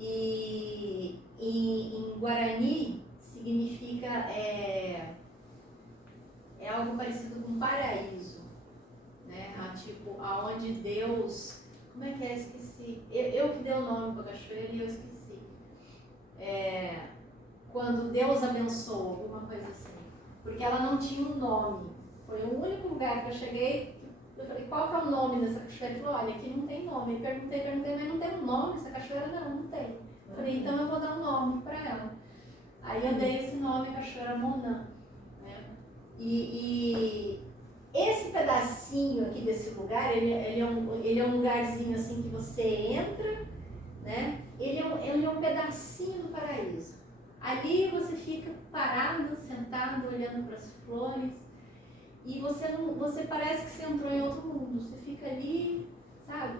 E em Guarani significa algo parecido com paraíso, né? Tipo, aonde Deus, como é que é? Esqueci. Eu que dei o nome para a cachoeira e eu esqueci. Quando Deus abençoa, alguma coisa assim. Porque ela não tinha um nome. Foi o único lugar que eu cheguei. Eu falei, qual que é o nome dessa cachoeira? Ele falou, olha, aqui não tem nome. Eu perguntei, mas não tem um nome essa cachoeira? Não tem. Eu falei, então eu vou dar um nome para ela. Aí eu dei esse nome, Cachoeira Monã. Né? E esse pedacinho aqui desse lugar, ele é um lugarzinho assim que você entra, né? Ele é um pedacinho do paraíso. Ali você fica parado, sentado, olhando para as flores. E você parece que você entrou em outro mundo. Você fica ali, sabe?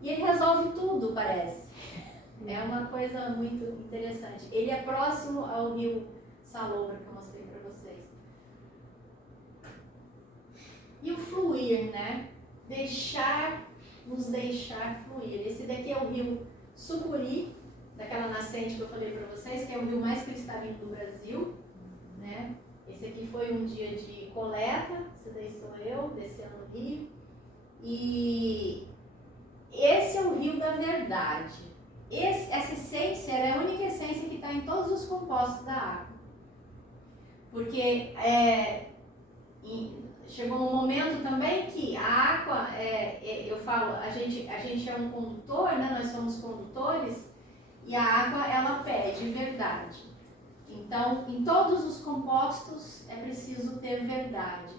E ele resolve tudo, parece. É uma coisa muito interessante. Ele é próximo ao rio Salobra, que eu mostrei para vocês. E o fluir, né? Nos deixar fluir. Esse daqui é o rio Sucuri, daquela nascente que eu falei para vocês, que é o rio mais cristalino do Brasil, né? Esse aqui foi um dia de coleta, esse daí sou eu, descendo o rio. E esse é o rio da verdade. Essa essência é a única essência que está em todos os compostos da água. Porque chegou um momento também que a água, eu falo, a gente é um condutor, né? Nós somos condutores, e a água, ela pede verdade. Então, em todos os compostos é preciso ter verdade,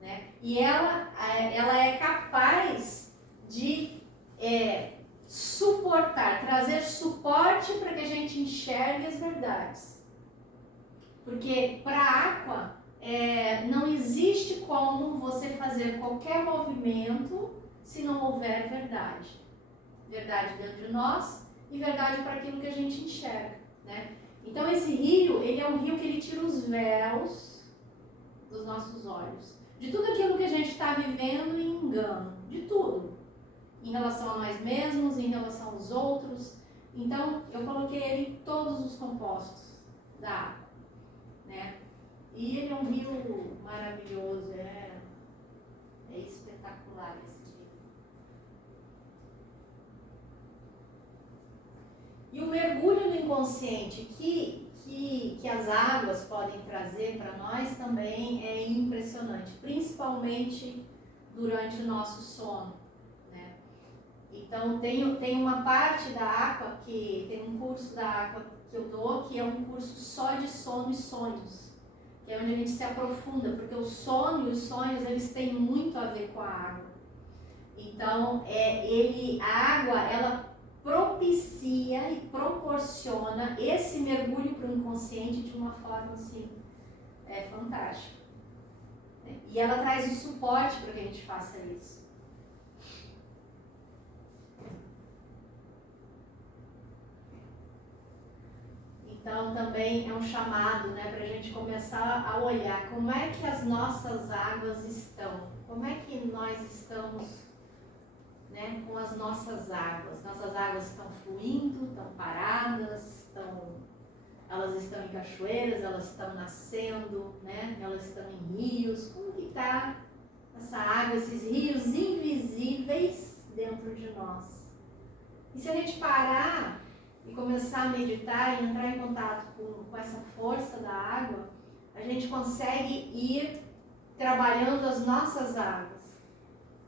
né? E ela é capaz de suportar, trazer suporte para que a gente enxergue as verdades. Porque para a água, não existe como você fazer qualquer movimento se não houver verdade. Verdade dentro de nós e verdade para aquilo que a gente enxerga, né? Então esse rio, ele é um rio que ele tira os véus dos nossos olhos. De tudo aquilo que a gente está vivendo em engano, de tudo. Em relação a nós mesmos, em relação aos outros. Então eu coloquei ele em todos os compostos da água, né? E ele é um rio maravilhoso, é espetacular esse rio. E o mergulho no inconsciente que as águas podem trazer para nós também é impressionante, principalmente durante o nosso sono, né? Então tem uma parte da Aqua, que tem um curso da Aqua que eu dou, que é um curso só de sono e sonhos, que é onde a gente se aprofunda, porque o sono e os sonhos, eles têm muito a ver com a água. Então, a água, ela propicia e proporciona esse mergulho para o inconsciente de uma forma, assim, fantástica. E ela traz o suporte para que a gente faça isso. Então, também é um chamado, né, para a gente começar a olhar como é que as nossas águas estão, como é que nós estamos, né, com as nossas águas. Nossas águas estão fluindo, estão paradas, elas estão em cachoeiras, elas estão nascendo, né, elas estão em rios. Como que está essa água, esses rios invisíveis dentro de nós? E se a gente parar e começar a meditar e entrar em contato com essa força da água, a gente consegue ir trabalhando as nossas águas.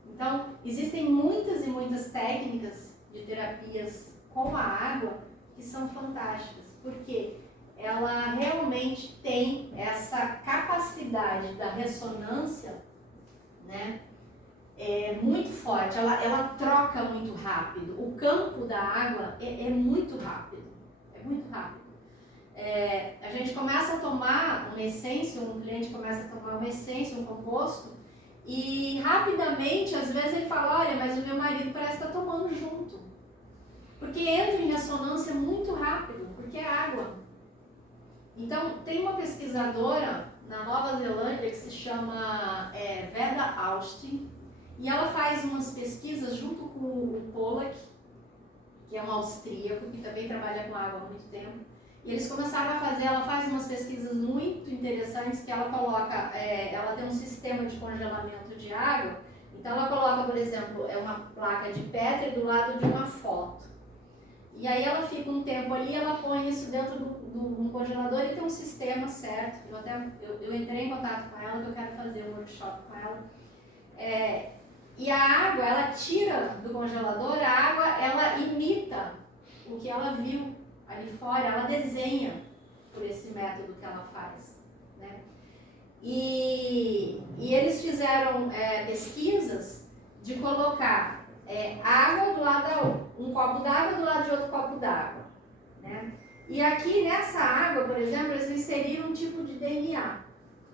Então, existem muitas e muitas técnicas de terapias com a água que são fantásticas, porque ela realmente tem essa capacidade da ressonância, né? Muito forte, ela troca muito rápido. O campo da água é muito rápido, a gente começa a tomar uma essência, um cliente começa a tomar uma essência, um composto, e rapidamente, às vezes ele fala, olha, mas o meu marido parece que está tomando junto, porque entra em ressonância muito rápido, porque é água. Então, tem uma pesquisadora na Nova Zelândia que se chama Veda Austin, e ela faz umas pesquisas junto com o Pollack, que é um austríaco, que também trabalha com água há muito tempo. E eles começaram a fazer, ela faz umas pesquisas muito interessantes, que ela coloca, ela tem um sistema de congelamento de água. Então ela coloca, por exemplo, uma placa de Petri do lado de uma foto. E aí ela fica um tempo ali, ela põe isso dentro do congelador e tem um sistema certo. Eu entrei em contato com ela, que eu quero fazer um workshop com ela. E a água, ela tira do congelador, a água, ela imita o que ela viu ali fora, ela desenha por esse método que ela faz, né? E eles fizeram pesquisas de colocar água do lado um copo d'água do lado de outro copo d'água, né? E aqui nessa água, por exemplo, eles inseriram um tipo de DNA.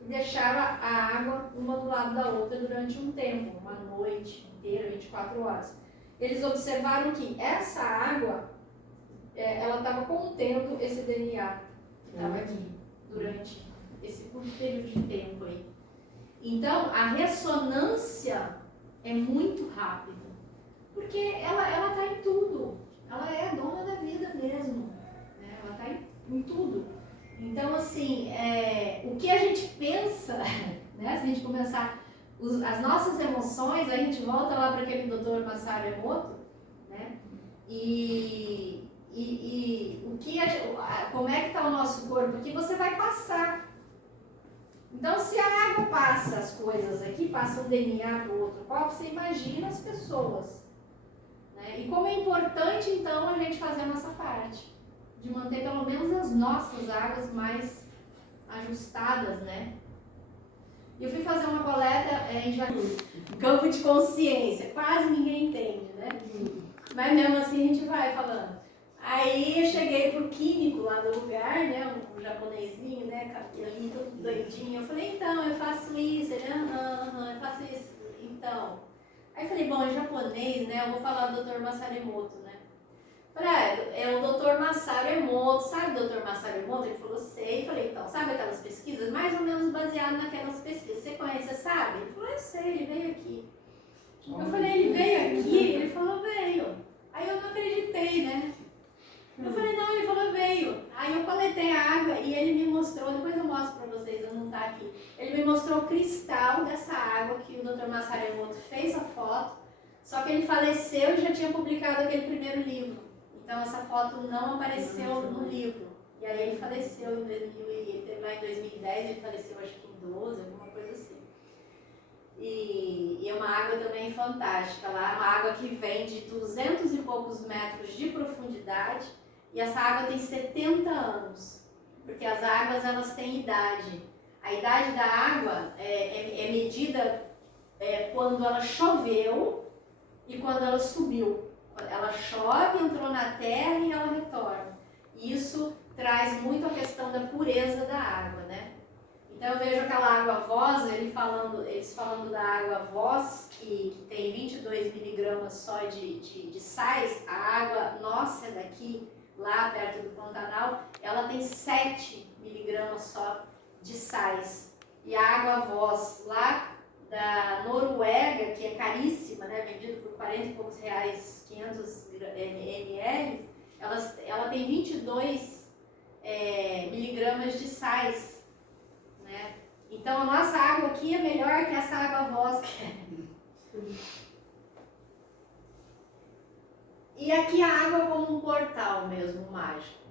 Deixaram a água uma do lado da outra durante um tempo, uma noite inteira, 24 horas. Eles observaram que essa água, ela estava contendo esse DNA que estava aqui durante esse curto período de tempo aí. Então, a ressonância é muito rápida, porque ela está em tudo. Ela é a dona da vida mesmo, né? Ela está em tudo. Então, assim, o que a gente pensa, né, se a gente começar, as nossas emoções, a gente volta lá para aquele Dr. Masaru Emoto, né, e E como é que está o nosso corpo aqui, você vai passar. Então, se a água passa as coisas aqui, passa o DNA para o outro copo, você imagina as pessoas. Né? E como é importante, então, a gente fazer a nossa parte, de manter pelo menos as nossas águas mais ajustadas, né? Eu fui fazer uma coleta em Jaú, campo de consciência, quase ninguém entende, né? Mas mesmo assim a gente vai falando. Aí eu cheguei pro químico lá no lugar, né? Um japonesinho, né? Cabelinho todo doidinho. Eu falei, então, eu faço isso. Ele, eu faço isso. Então. Aí eu falei, bom, em japonês, né? Eu vou falar do Dr. Masaru Emoto, né? Falei, é o Dr. Masaru Emoto, sabe o Dr. Masaru Emoto? Ele falou, sei. Eu falei, então, sabe aquelas pesquisas? Mais ou menos baseado naquelas pesquisas. Você conhece, você sabe? Ele falou, eu sei, ele veio aqui. Eu falei, ele veio aqui? Ele falou, veio. Aí eu não acreditei, né? Eu falei, não, ele falou, veio. Aí eu coletei a água e ele me mostrou, depois eu mostro pra vocês, eu não tá aqui. Ele me mostrou o cristal dessa água que o Dr. Masaru Emoto fez a foto, só que ele faleceu e já tinha publicado aquele primeiro livro. Então essa foto não apareceu no livro. E aí ele faleceu em 2000, lá em 2010, ele faleceu acho que em 12, alguma coisa assim. E é uma água também fantástica lá, uma água que vem de 200 e poucos metros de profundidade. E essa água tem 70 anos, porque as águas elas têm idade. A idade da água é medida quando ela choveu e quando ela subiu. Ela chove, entrou na terra e ela retorna. E isso traz muito a questão da pureza da água, né? Então eu vejo aquela água Voz, eles falando da água Voz, que tem 22 miligramas só de sais. A água nossa daqui, lá perto do Pantanal, ela tem 7 miligramas só de sais. E a água Voz lá da Noruega, que é caríssima, né, vendida por 40 e poucos reais, 500 ml, ela tem 22 miligramas de sais. Né? Então a nossa água aqui é melhor que essa água Voz que é. E aqui a água como um portal mesmo, mágico.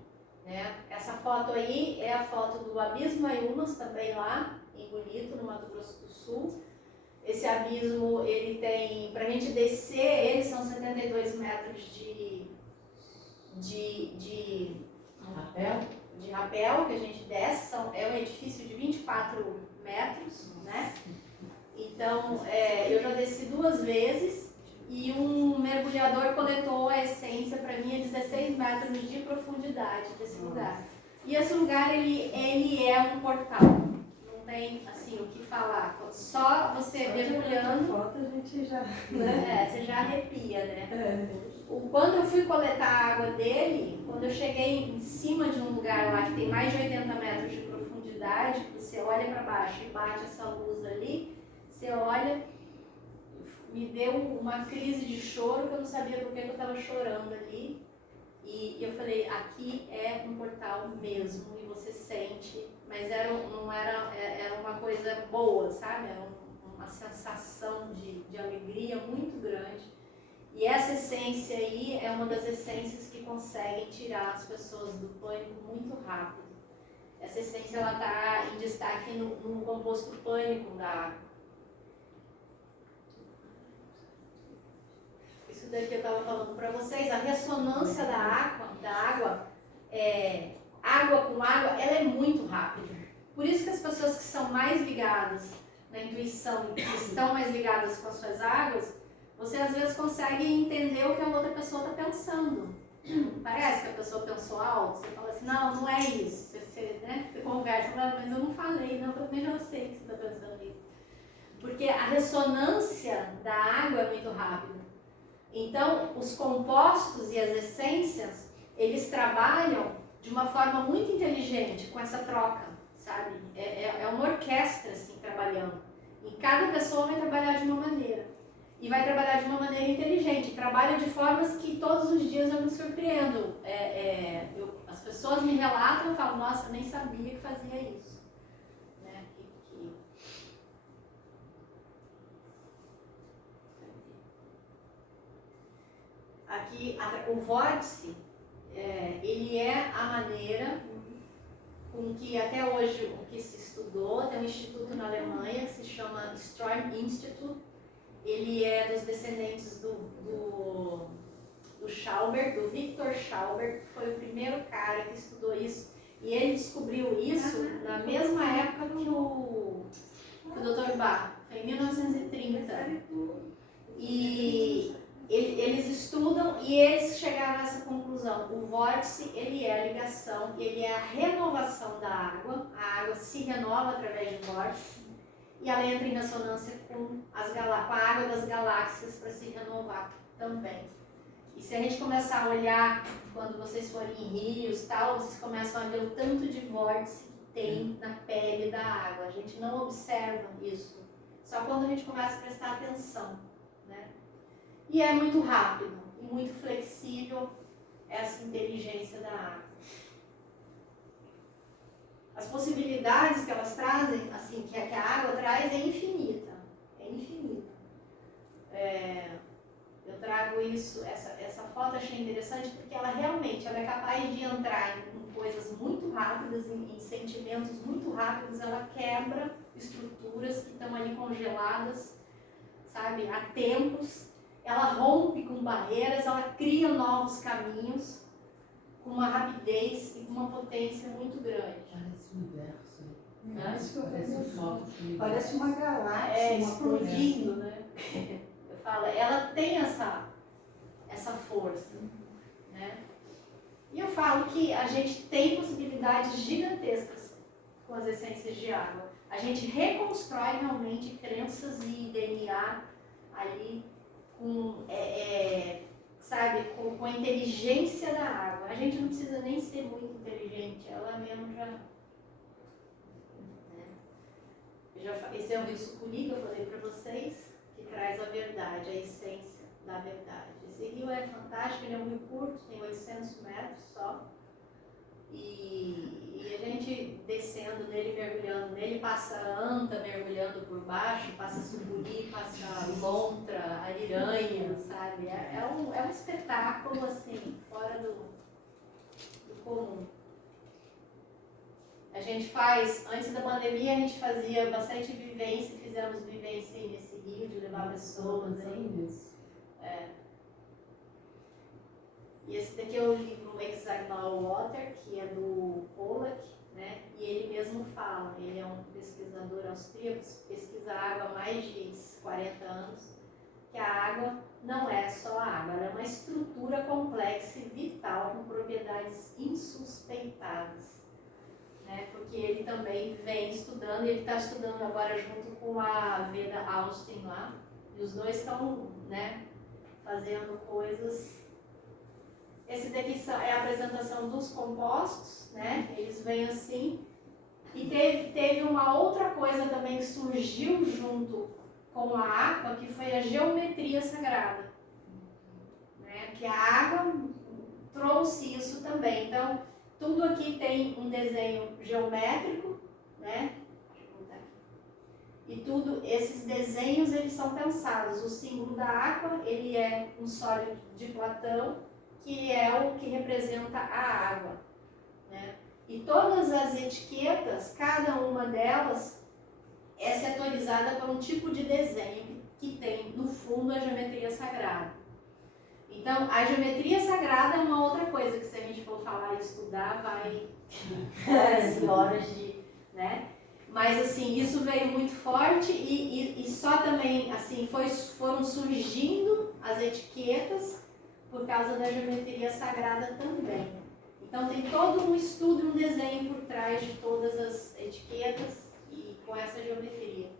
Né? Essa foto aí é a foto do Abismo Ayumas, também lá em Bonito, no Mato Grosso do Sul. Esse abismo, ele tem, pra gente descer, ele são 72 metros de rapel que a gente desce, é um edifício de 24 metros, né? Então, eu já desci 2 vezes e um mergulhador coletou a essência para mim a 16 metros de profundidade desse lugar. E esse lugar, ele é um portal, não tem, assim, o que falar, só você mergulhando, foto a gente já, né? Você já arrepia, né? Quando eu fui coletar a água dele, quando eu cheguei em cima de um lugar lá que tem mais de 80 metros de profundidade, você olha para baixo e bate essa luz ali, você olha, me deu uma crise de choro que eu não sabia por que eu estava chorando ali. E eu falei, aqui é um portal mesmo, e você sente, mas era uma coisa boa, sabe? Era uma sensação de alegria muito grande. E essa essência aí é uma das essências que conseguem tirar as pessoas do pânico muito rápido. Essa essência ela está em destaque no composto pânico da água. Isso daqui eu estava falando para vocês, a ressonância da água, água com água, ela é muito rápida. Por isso que as pessoas que são mais ligadas na intuição, que estão mais ligadas com as suas águas, você às vezes consegue entender o que a outra pessoa está pensando. Parece que a pessoa pensou algo, você fala assim, não é isso. Você conversa, mas eu não falei, não, eu já sei que você está pensando isso. Porque a ressonância da água é muito rápida. Então, os compostos e as essências, eles trabalham de uma forma muito inteligente com essa troca, sabe? É uma orquestra, assim, trabalhando. E cada pessoa vai trabalhar de uma maneira. E vai trabalhar de uma maneira inteligente. Trabalha de formas que todos os dias eu me surpreendo. As pessoas me relatam e falam, nossa, eu nem sabia que fazia isso. Né? Aqui, o vórtice, ele é a maneira com que até hoje o que se estudou. Tem um instituto na Alemanha que se chama Strom Institute. Ele é dos descendentes do Schauberg, do Victor Schauberg, que foi o primeiro cara que estudou isso. E ele descobriu isso na mesma época que o Dr. Bach, foi em 1930. E eles estudam e eles chegaram a essa conclusão. O vórtice, ele é a ligação, ele é a renovação da água. A água se renova através do vórtice e ela entra em ressonância com a água das galáxias para se renovar também. E se a gente começar a olhar, quando vocês forem em rios e tal, vocês começam a ver o tanto de vórtice que tem na pele da água. A gente não observa isso, só quando a gente começa a prestar atenção, né? E é muito rápido e muito flexível essa inteligência da água. As possibilidades que elas trazem, assim, que a água traz é infinita. É infinita. Eu trago isso, essa foto achei interessante porque ela realmente é capaz de entrar em coisas muito rápidas, em sentimentos muito rápidos. Ela quebra estruturas que estão ali congeladas, sabe, há tempos. Ela rompe com barreiras, ela cria novos caminhos com uma rapidez e com uma potência muito grande. Parece o universo. Parece uma galáxia. Explodindo, né? Eu falo, ela tem essa força, né? E eu falo que a gente tem possibilidades gigantescas com as essências de água. A gente reconstrói realmente crenças e DNA ali sabe, com a inteligência da água. A gente não precisa nem ser muito inteligente, ela mesmo já... Esse é o rio Sucuri que eu falei para vocês, que traz a verdade, a essência da verdade. Esse rio é fantástico, ele é um rio curto, tem 800 metros só. E a gente descendo nele, mergulhando nele, passa anta mergulhando por baixo, passa sucuri, passa lontra, ariranha, sabe? É um espetáculo, assim, fora do comum. A gente faz, antes da pandemia, a gente fazia bastante vivência, fizemos vivência nesse rio, de levar pessoas aí. E esse daqui é o livro Hexagonal Water, que é do Pollack, né? E ele mesmo fala, ele é um pesquisador austríaco, pesquisa água há mais de 40 anos, que a água não é só a água, ela é uma estrutura complexa e vital com propriedades insuspeitadas. Né? Porque ele também vem estudando, e ele está estudando agora junto com a Veda Austin lá, e os dois estão, né, fazendo coisas. Esse daqui é a apresentação dos compostos, né? Eles vêm assim. E teve uma outra coisa também que surgiu junto com a água, que foi a geometria sagrada. Né? Que a água trouxe isso também. Então, tudo aqui tem um desenho geométrico, né? Deixa eu botar aqui. E esses desenhos, eles são pensados. O símbolo da água, ele é um sólido de Platão, que é o que representa a água, né? E todas as etiquetas, cada uma delas é setorizada por um tipo de desenho que tem no fundo a geometria sagrada. Então, a geometria sagrada é uma outra coisa que, se a gente for falar e estudar, vai horas e horas de, né? Mas assim, isso veio muito forte e só também assim foram surgindo as etiquetas por causa da geometria sagrada também. Então tem todo um estudo, um desenho por trás de todas as etiquetas e com essa geometria,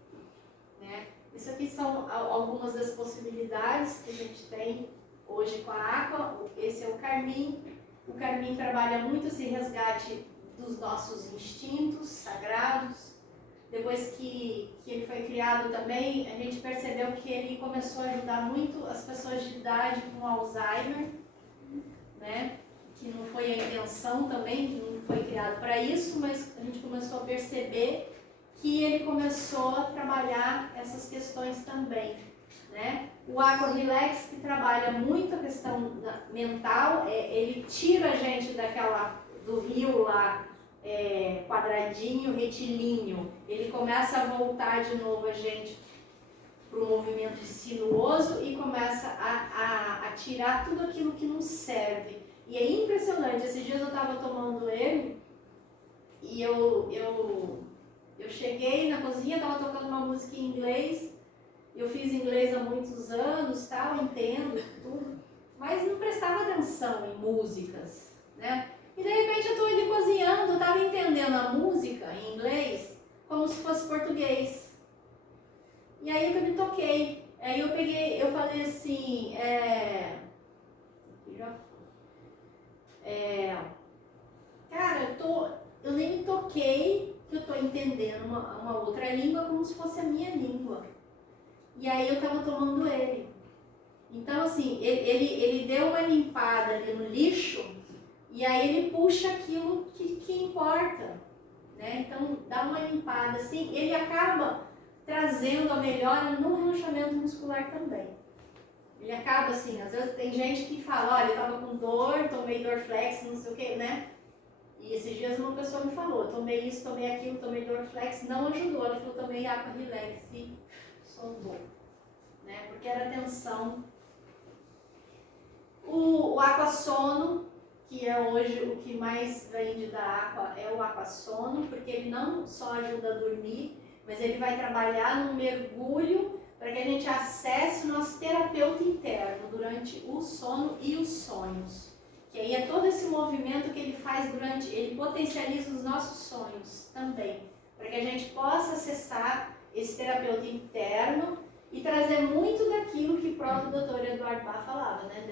né? Isso aqui são algumas das possibilidades que a gente tem hoje com a água. Esse é o carmim. O carmim trabalha muito esse resgate dos nossos instintos sagrados. Depois que ele foi criado também, a gente percebeu que ele começou a ajudar muito as pessoas de idade com Alzheimer, né? Que não foi a intenção também, não foi criado para isso, mas a gente começou a perceber que ele começou a trabalhar essas questões também, né? O Aqua Relax, que trabalha muito a questão mental, ele tira a gente do rio lá, quadradinho, retilíneo. Ele começa a voltar de novo a gente para o movimento sinuoso e começa a tirar tudo aquilo que não serve. E é impressionante, esses dias eu estava tomando ele e eu cheguei na cozinha, estava tocando uma música em inglês. Eu fiz inglês há muitos anos, tal, entendo tudo, mas não prestava atenção em músicas, né? E de repente eu estou ali cozinhando, eu estava entendendo a música em inglês como se fosse português. E aí eu me toquei. Aí eu falei assim, cara, eu nem me toquei que eu estou entendendo uma outra língua como se fosse a minha língua. E aí eu estava tomando ele. Então assim, ele deu uma limpada ali no lixo e aí ele puxa aquilo que importa, né? Então dá uma limpada assim, ele acaba trazendo a melhora no relaxamento muscular também. Ele acaba assim, às vezes tem gente que fala, olha, eu estava com dor, tomei Dorflex, não sei o que, né? E esses dias uma pessoa me falou, tomei isso, tomei aquilo, tomei Dorflex, não ajudou. Ela falou, tomei Aqua Relax e sondou, né? Porque era tensão. O Aqua Sono, que é hoje o que mais vende da Aqua, é o Aqua Sono, porque ele não só ajuda a dormir, mas ele vai trabalhar no mergulho para que a gente acesse o nosso terapeuta interno durante o sono e os sonhos. Que aí é todo esse movimento que ele faz ele potencializa os nossos sonhos também, para que a gente possa acessar esse terapeuta interno e trazer muito daquilo que o próprio Dr. Eduardo Bach falava, né?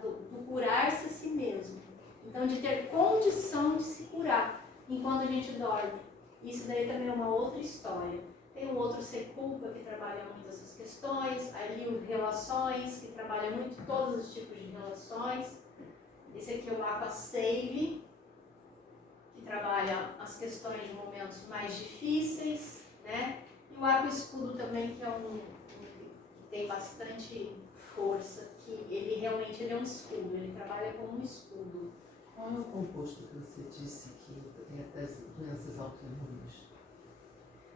Do curar-se a si mesmo. Então, de ter condição de se curar enquanto a gente dorme. Isso daí também é uma outra história. Tem um outro Seculpa que trabalha muito essas questões, ali o Relações, que trabalha muito todos os tipos de relações. Esse aqui é o Aqua Save, que trabalha as questões de momentos mais difíceis, né? E o Aqua Escudo também, que é que tem bastante força, que ele realmente é um escudo, ele trabalha como um escudo. Qual é o composto que você disse que tem das doenças autoimunes?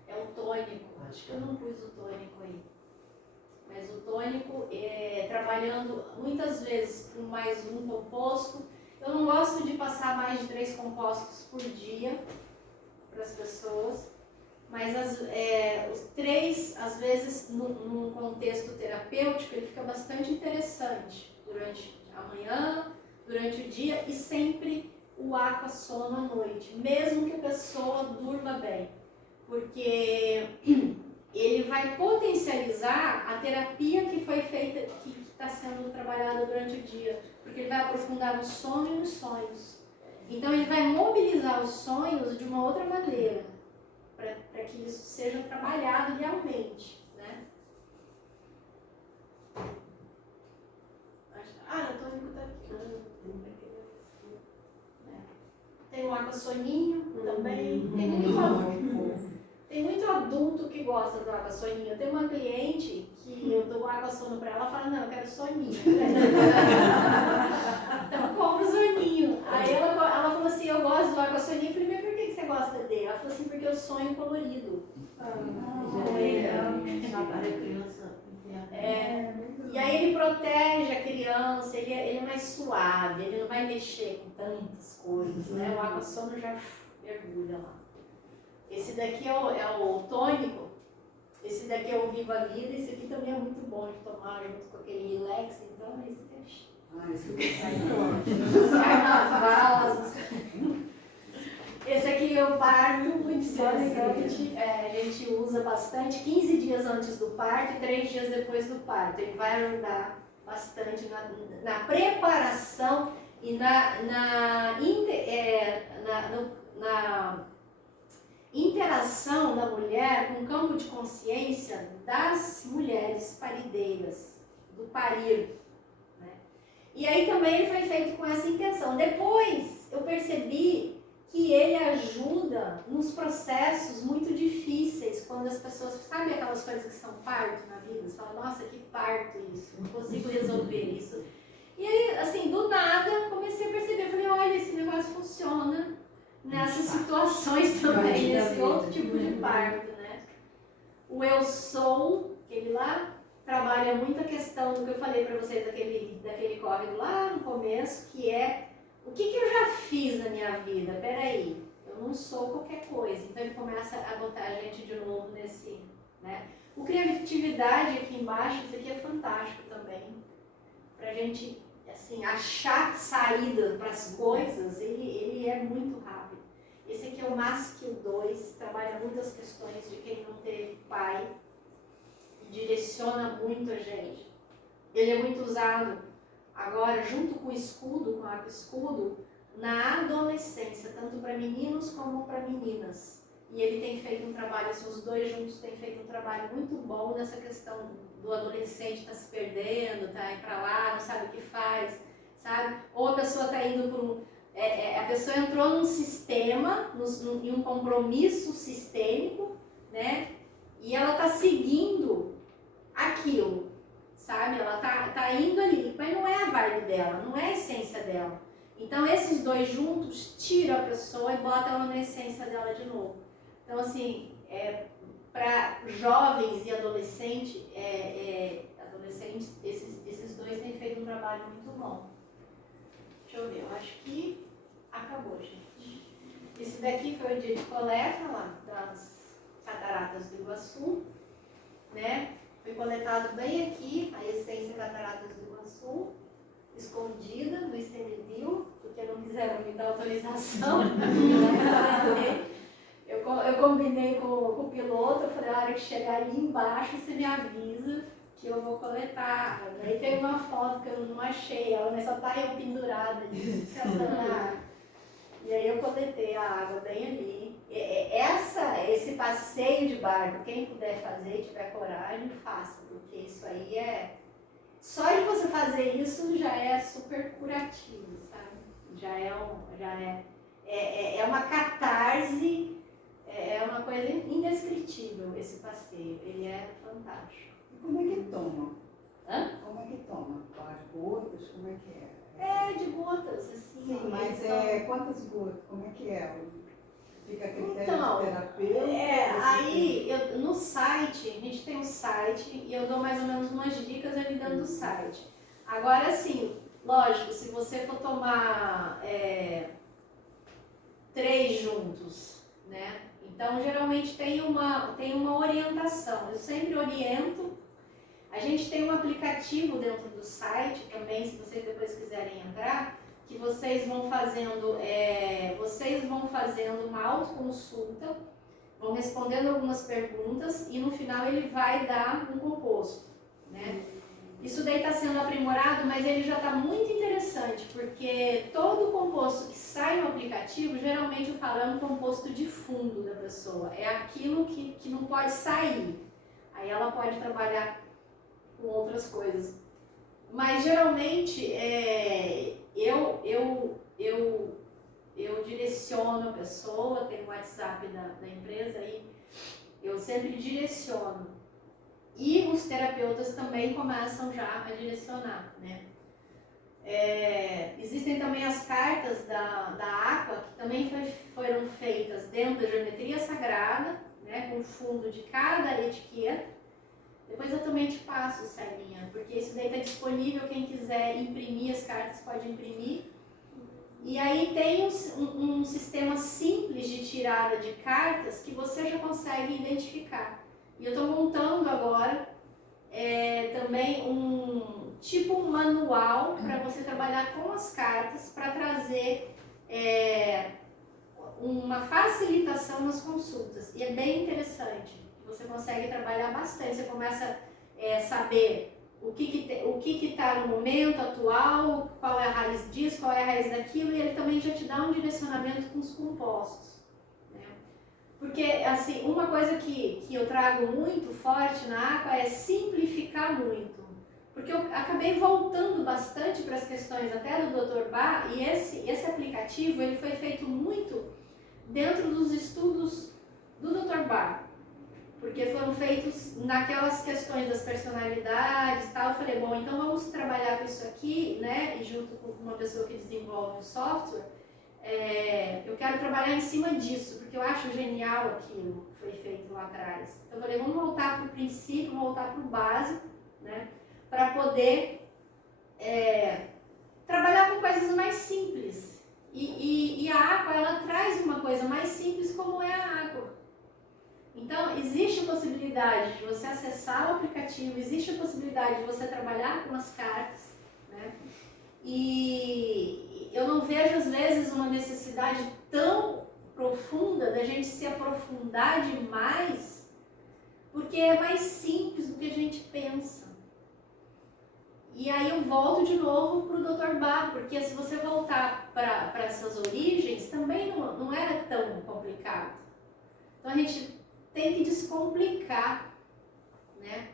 É o tônico. Eu não pus o tônico aí. Mas o tônico, trabalhando muitas vezes com mais um composto. Eu não gosto de passar mais de 3 compostos por dia para as pessoas. Mas os 3, às vezes, num contexto terapêutico, ele fica bastante interessante durante a manhã, durante o dia e sempre o Aqua Sono à noite, mesmo que a pessoa durma bem, porque ele vai potencializar a terapia que foi feita, que está sendo trabalhada durante o dia, porque ele vai aprofundar no sono e nos sonhos. Então ele vai mobilizar os sonhos de uma outra maneira, para que isso seja trabalhado realmente, né? O tônico está aqui. Tem o Aqua Soninho também. Tem muito adulto que gosta do Aqua Soninho. Eu tenho uma cliente que eu dou Aqua Sono para ela e fala, não, eu quero soninho. Então compra o soninho. Aí ela falou assim, eu gosto do Aqua Soninho. Eu falei, mas por que você gosta dele? Ela falou assim, porque eu sonho colorido. E aí ele protege a criança, ele é mais suave, ele não vai mexer com tantas coisas, né? O Aqua Sono já mergulha lá. Esse daqui é o tônico, esse daqui é o Viva a Vida, esse aqui também é muito bom de tomar junto com aquele Relax, então esse deixa. Esse aqui eu parto muito interessante, a gente usa bastante, 15 dias antes do parto e 3 dias depois do parto. Ele vai ajudar bastante na preparação e na interação da mulher com o campo de consciência das mulheres parideiras, do parir. Né? E aí também ele foi feito com essa intenção. Depois eu percebi que ele ajuda nos processos muito difíceis, quando as pessoas, sabe aquelas coisas que são parto na vida? Você fala, nossa, que parto isso, não consigo resolver isso. E aí, assim, do nada, comecei a perceber, falei, olha, esse negócio funciona nessas situações também, nesse outro tipo de parto, né? O Eu Sou, aquele lá, trabalha muito a questão do que eu falei para vocês, daquele código lá no começo, que é o que eu já fiz na minha vida? Peraí, eu não sou qualquer coisa. Então ele começa a botar a gente de novo nesse, né? O criatividade aqui embaixo, isso aqui é fantástico também. Pra gente, assim, achar saída para as coisas, ele é muito rápido. Esse aqui é o Maskill 2, trabalha muitas questões de quem não teve pai, e direciona muito a gente. Ele é muito usado agora, junto com o escudo, com o arco-escudo, na adolescência, tanto para meninos como para meninas. E ele tem feito um trabalho, assim, os dois juntos têm feito um trabalho muito bom nessa questão do adolescente estar se perdendo, tá indo para lá, não sabe o que faz, sabe? Ou a pessoa está indo por um... a pessoa entrou num sistema, em um compromisso sistêmico, né? E ela está seguindo aquilo, sabe? Ela tá indo ali, mas não é a vibe dela, não é a essência dela. Então esses dois juntos tiram a pessoa e botam ela na essência dela de novo. Então assim, para jovens e adolescentes, esses dois têm feito um trabalho muito bom. Deixa eu ver, eu acho que acabou, gente. Esse daqui foi o dia de coleta lá das Cataratas do Iguaçu, né? Foi coletado bem aqui, a essência Cataratas do Iguaçu, escondida no ICMBio, porque não quiseram me dar autorização. Eu combinei com o piloto, eu falei, a hora que chegar ali embaixo, você me avisa que eu vou coletar. Aí tem uma foto que eu não achei ela, mas só tá eu pendurada ali, E aí eu coletei a água bem ali. Esse passeio de barco, quem puder fazer e tiver coragem, faça, porque isso aí só de você fazer isso já é super curativo, sabe? Já é uma catarse, é uma coisa indescritível esse passeio. Ele é fantástico. E como é que toma? Hã? Como é que toma? Com as gotas? Como é que é? De gotas, assim. Sim, mas quantas gotas? Como é que é? Fica a critério Então, do terapeuta? aí no site, a gente tem um site e eu dou mais ou menos umas dicas ali dentro do site. Agora sim, lógico, se você for tomar 3 juntos, né? Então geralmente tem uma orientação. Eu sempre oriento. A gente tem um aplicativo dentro do site também, se vocês depois quiserem entrar, que vocês vão fazendo uma autoconsulta, vão respondendo algumas perguntas e no final ele vai dar um composto, né? Isso daí está sendo aprimorado, mas ele já está muito interessante, porque todo composto que sai no aplicativo, geralmente eu falo, é um composto de fundo da pessoa, é aquilo que não pode sair. Aí ela pode trabalhar com outras coisas. Mas geralmente eu direciono a pessoa, tem o WhatsApp da empresa e eu sempre direciono. E os terapeutas também começam já a direcionar, né? Existem também as cartas da Aqua, que também foram feitas dentro da geometria sagrada, né, com o fundo de cada etiqueta. Depois eu também te passo, Celinha, porque isso daí está disponível, quem quiser imprimir as cartas pode imprimir. E aí tem um sistema simples de tirada de cartas que você já consegue identificar. E eu estou montando agora também um manual para você trabalhar com as cartas, para trazer uma facilitação nas consultas. E é bem interessante. Você consegue trabalhar bastante, você começa a saber o que está no momento atual, qual é a raiz disso, qual é a raiz daquilo, e ele também já te dá um direcionamento com os compostos, né? Porque, assim, uma coisa que eu trago muito forte na Aqua é simplificar muito, porque eu acabei voltando bastante para as questões até do Dr. Bach, e esse aplicativo ele foi feito muito dentro dos estudos do Dr. Bach, porque foram feitos naquelas questões das personalidades e tal. Eu falei, bom, então vamos trabalhar com isso aqui, né, e junto com uma pessoa que desenvolve o software, eu quero trabalhar em cima disso, porque eu acho genial aquilo que foi feito lá atrás. Então eu falei, vamos voltar para o princípio, voltar para o básico, né, para poder trabalhar com coisas mais simples. E a água, ela traz uma coisa mais simples como é a água. Então, existe a possibilidade de você acessar o aplicativo, existe a possibilidade de você trabalhar com as cartas, né? E eu não vejo, às vezes, uma necessidade tão profunda da gente se aprofundar demais, porque é mais simples do que a gente pensa. E aí eu volto de novo para o Dr. Bach, porque se você voltar para essas origens, também não era tão complicado. Então a gente tem que descomplicar, né?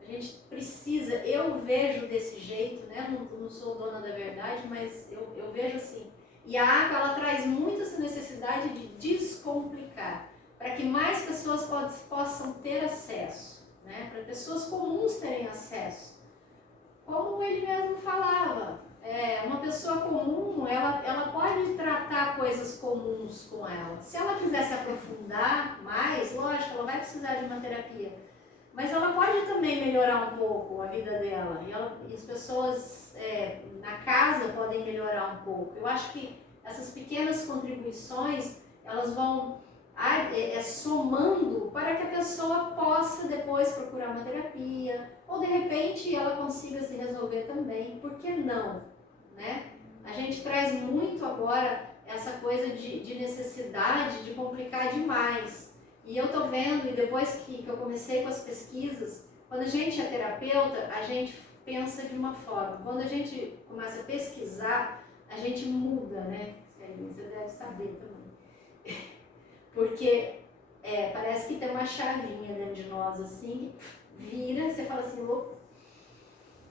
A gente precisa, eu vejo desse jeito, né? Não sou dona da verdade, mas eu vejo assim. E a água, ela traz muito essa necessidade de descomplicar, para que mais pessoas possam ter acesso, né? Para pessoas comuns terem acesso. Como ele mesmo falava, uma pessoa comum, ela pode tratar coisas comuns com ela. Se ela quiser se aprofundar mais, lógico, ela vai precisar de uma terapia. Mas ela pode também melhorar um pouco a vida dela. E as pessoas na casa podem melhorar um pouco. Eu acho que essas pequenas contribuições, elas vão somando para que a pessoa possa depois procurar uma terapia, ou de repente ela consiga se resolver também. Por que não? Né? A gente traz muito agora essa coisa de necessidade de complicar demais. E eu tô vendo, e depois que eu comecei com as pesquisas, quando a gente é terapeuta, a gente pensa de uma forma. Quando a gente começa a pesquisar, a gente muda, né? Você deve saber também. Porque parece que tem uma chavinha dentro de nós, assim, que vira, você fala assim, opa,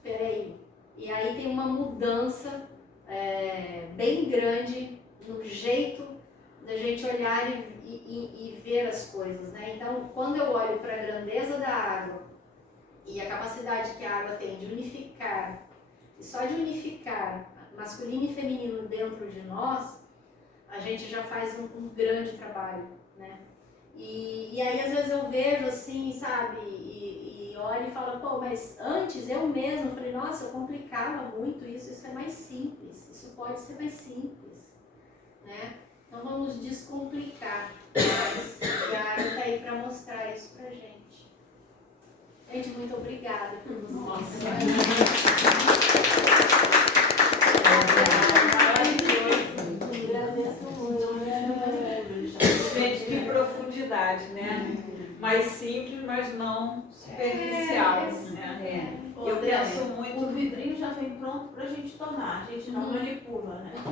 peraí. E aí tem uma mudança bem grande no jeito da gente olhar e ver as coisas, né? Então, quando eu olho para a grandeza da água e a capacidade que a água tem de unificar, e só de unificar masculino e feminino dentro de nós, a gente já faz um grande trabalho, né? E aí, às vezes, eu vejo assim, sabe, e olho e falo, pô, mas antes eu mesma falei, nossa, eu complicava muito isso é mais simples, isso pode ser mais simples, né? Então vamos descomplicar, mas a área está aí para mostrar isso pra gente. Gente, muito obrigada por vocês. Agradeço muito. Gente, que profundidade, né? Mais simples, mas não superficial, né? Eu penso muito... O vidrinho já vem pronto pra gente tomar, a gente não manipula, né?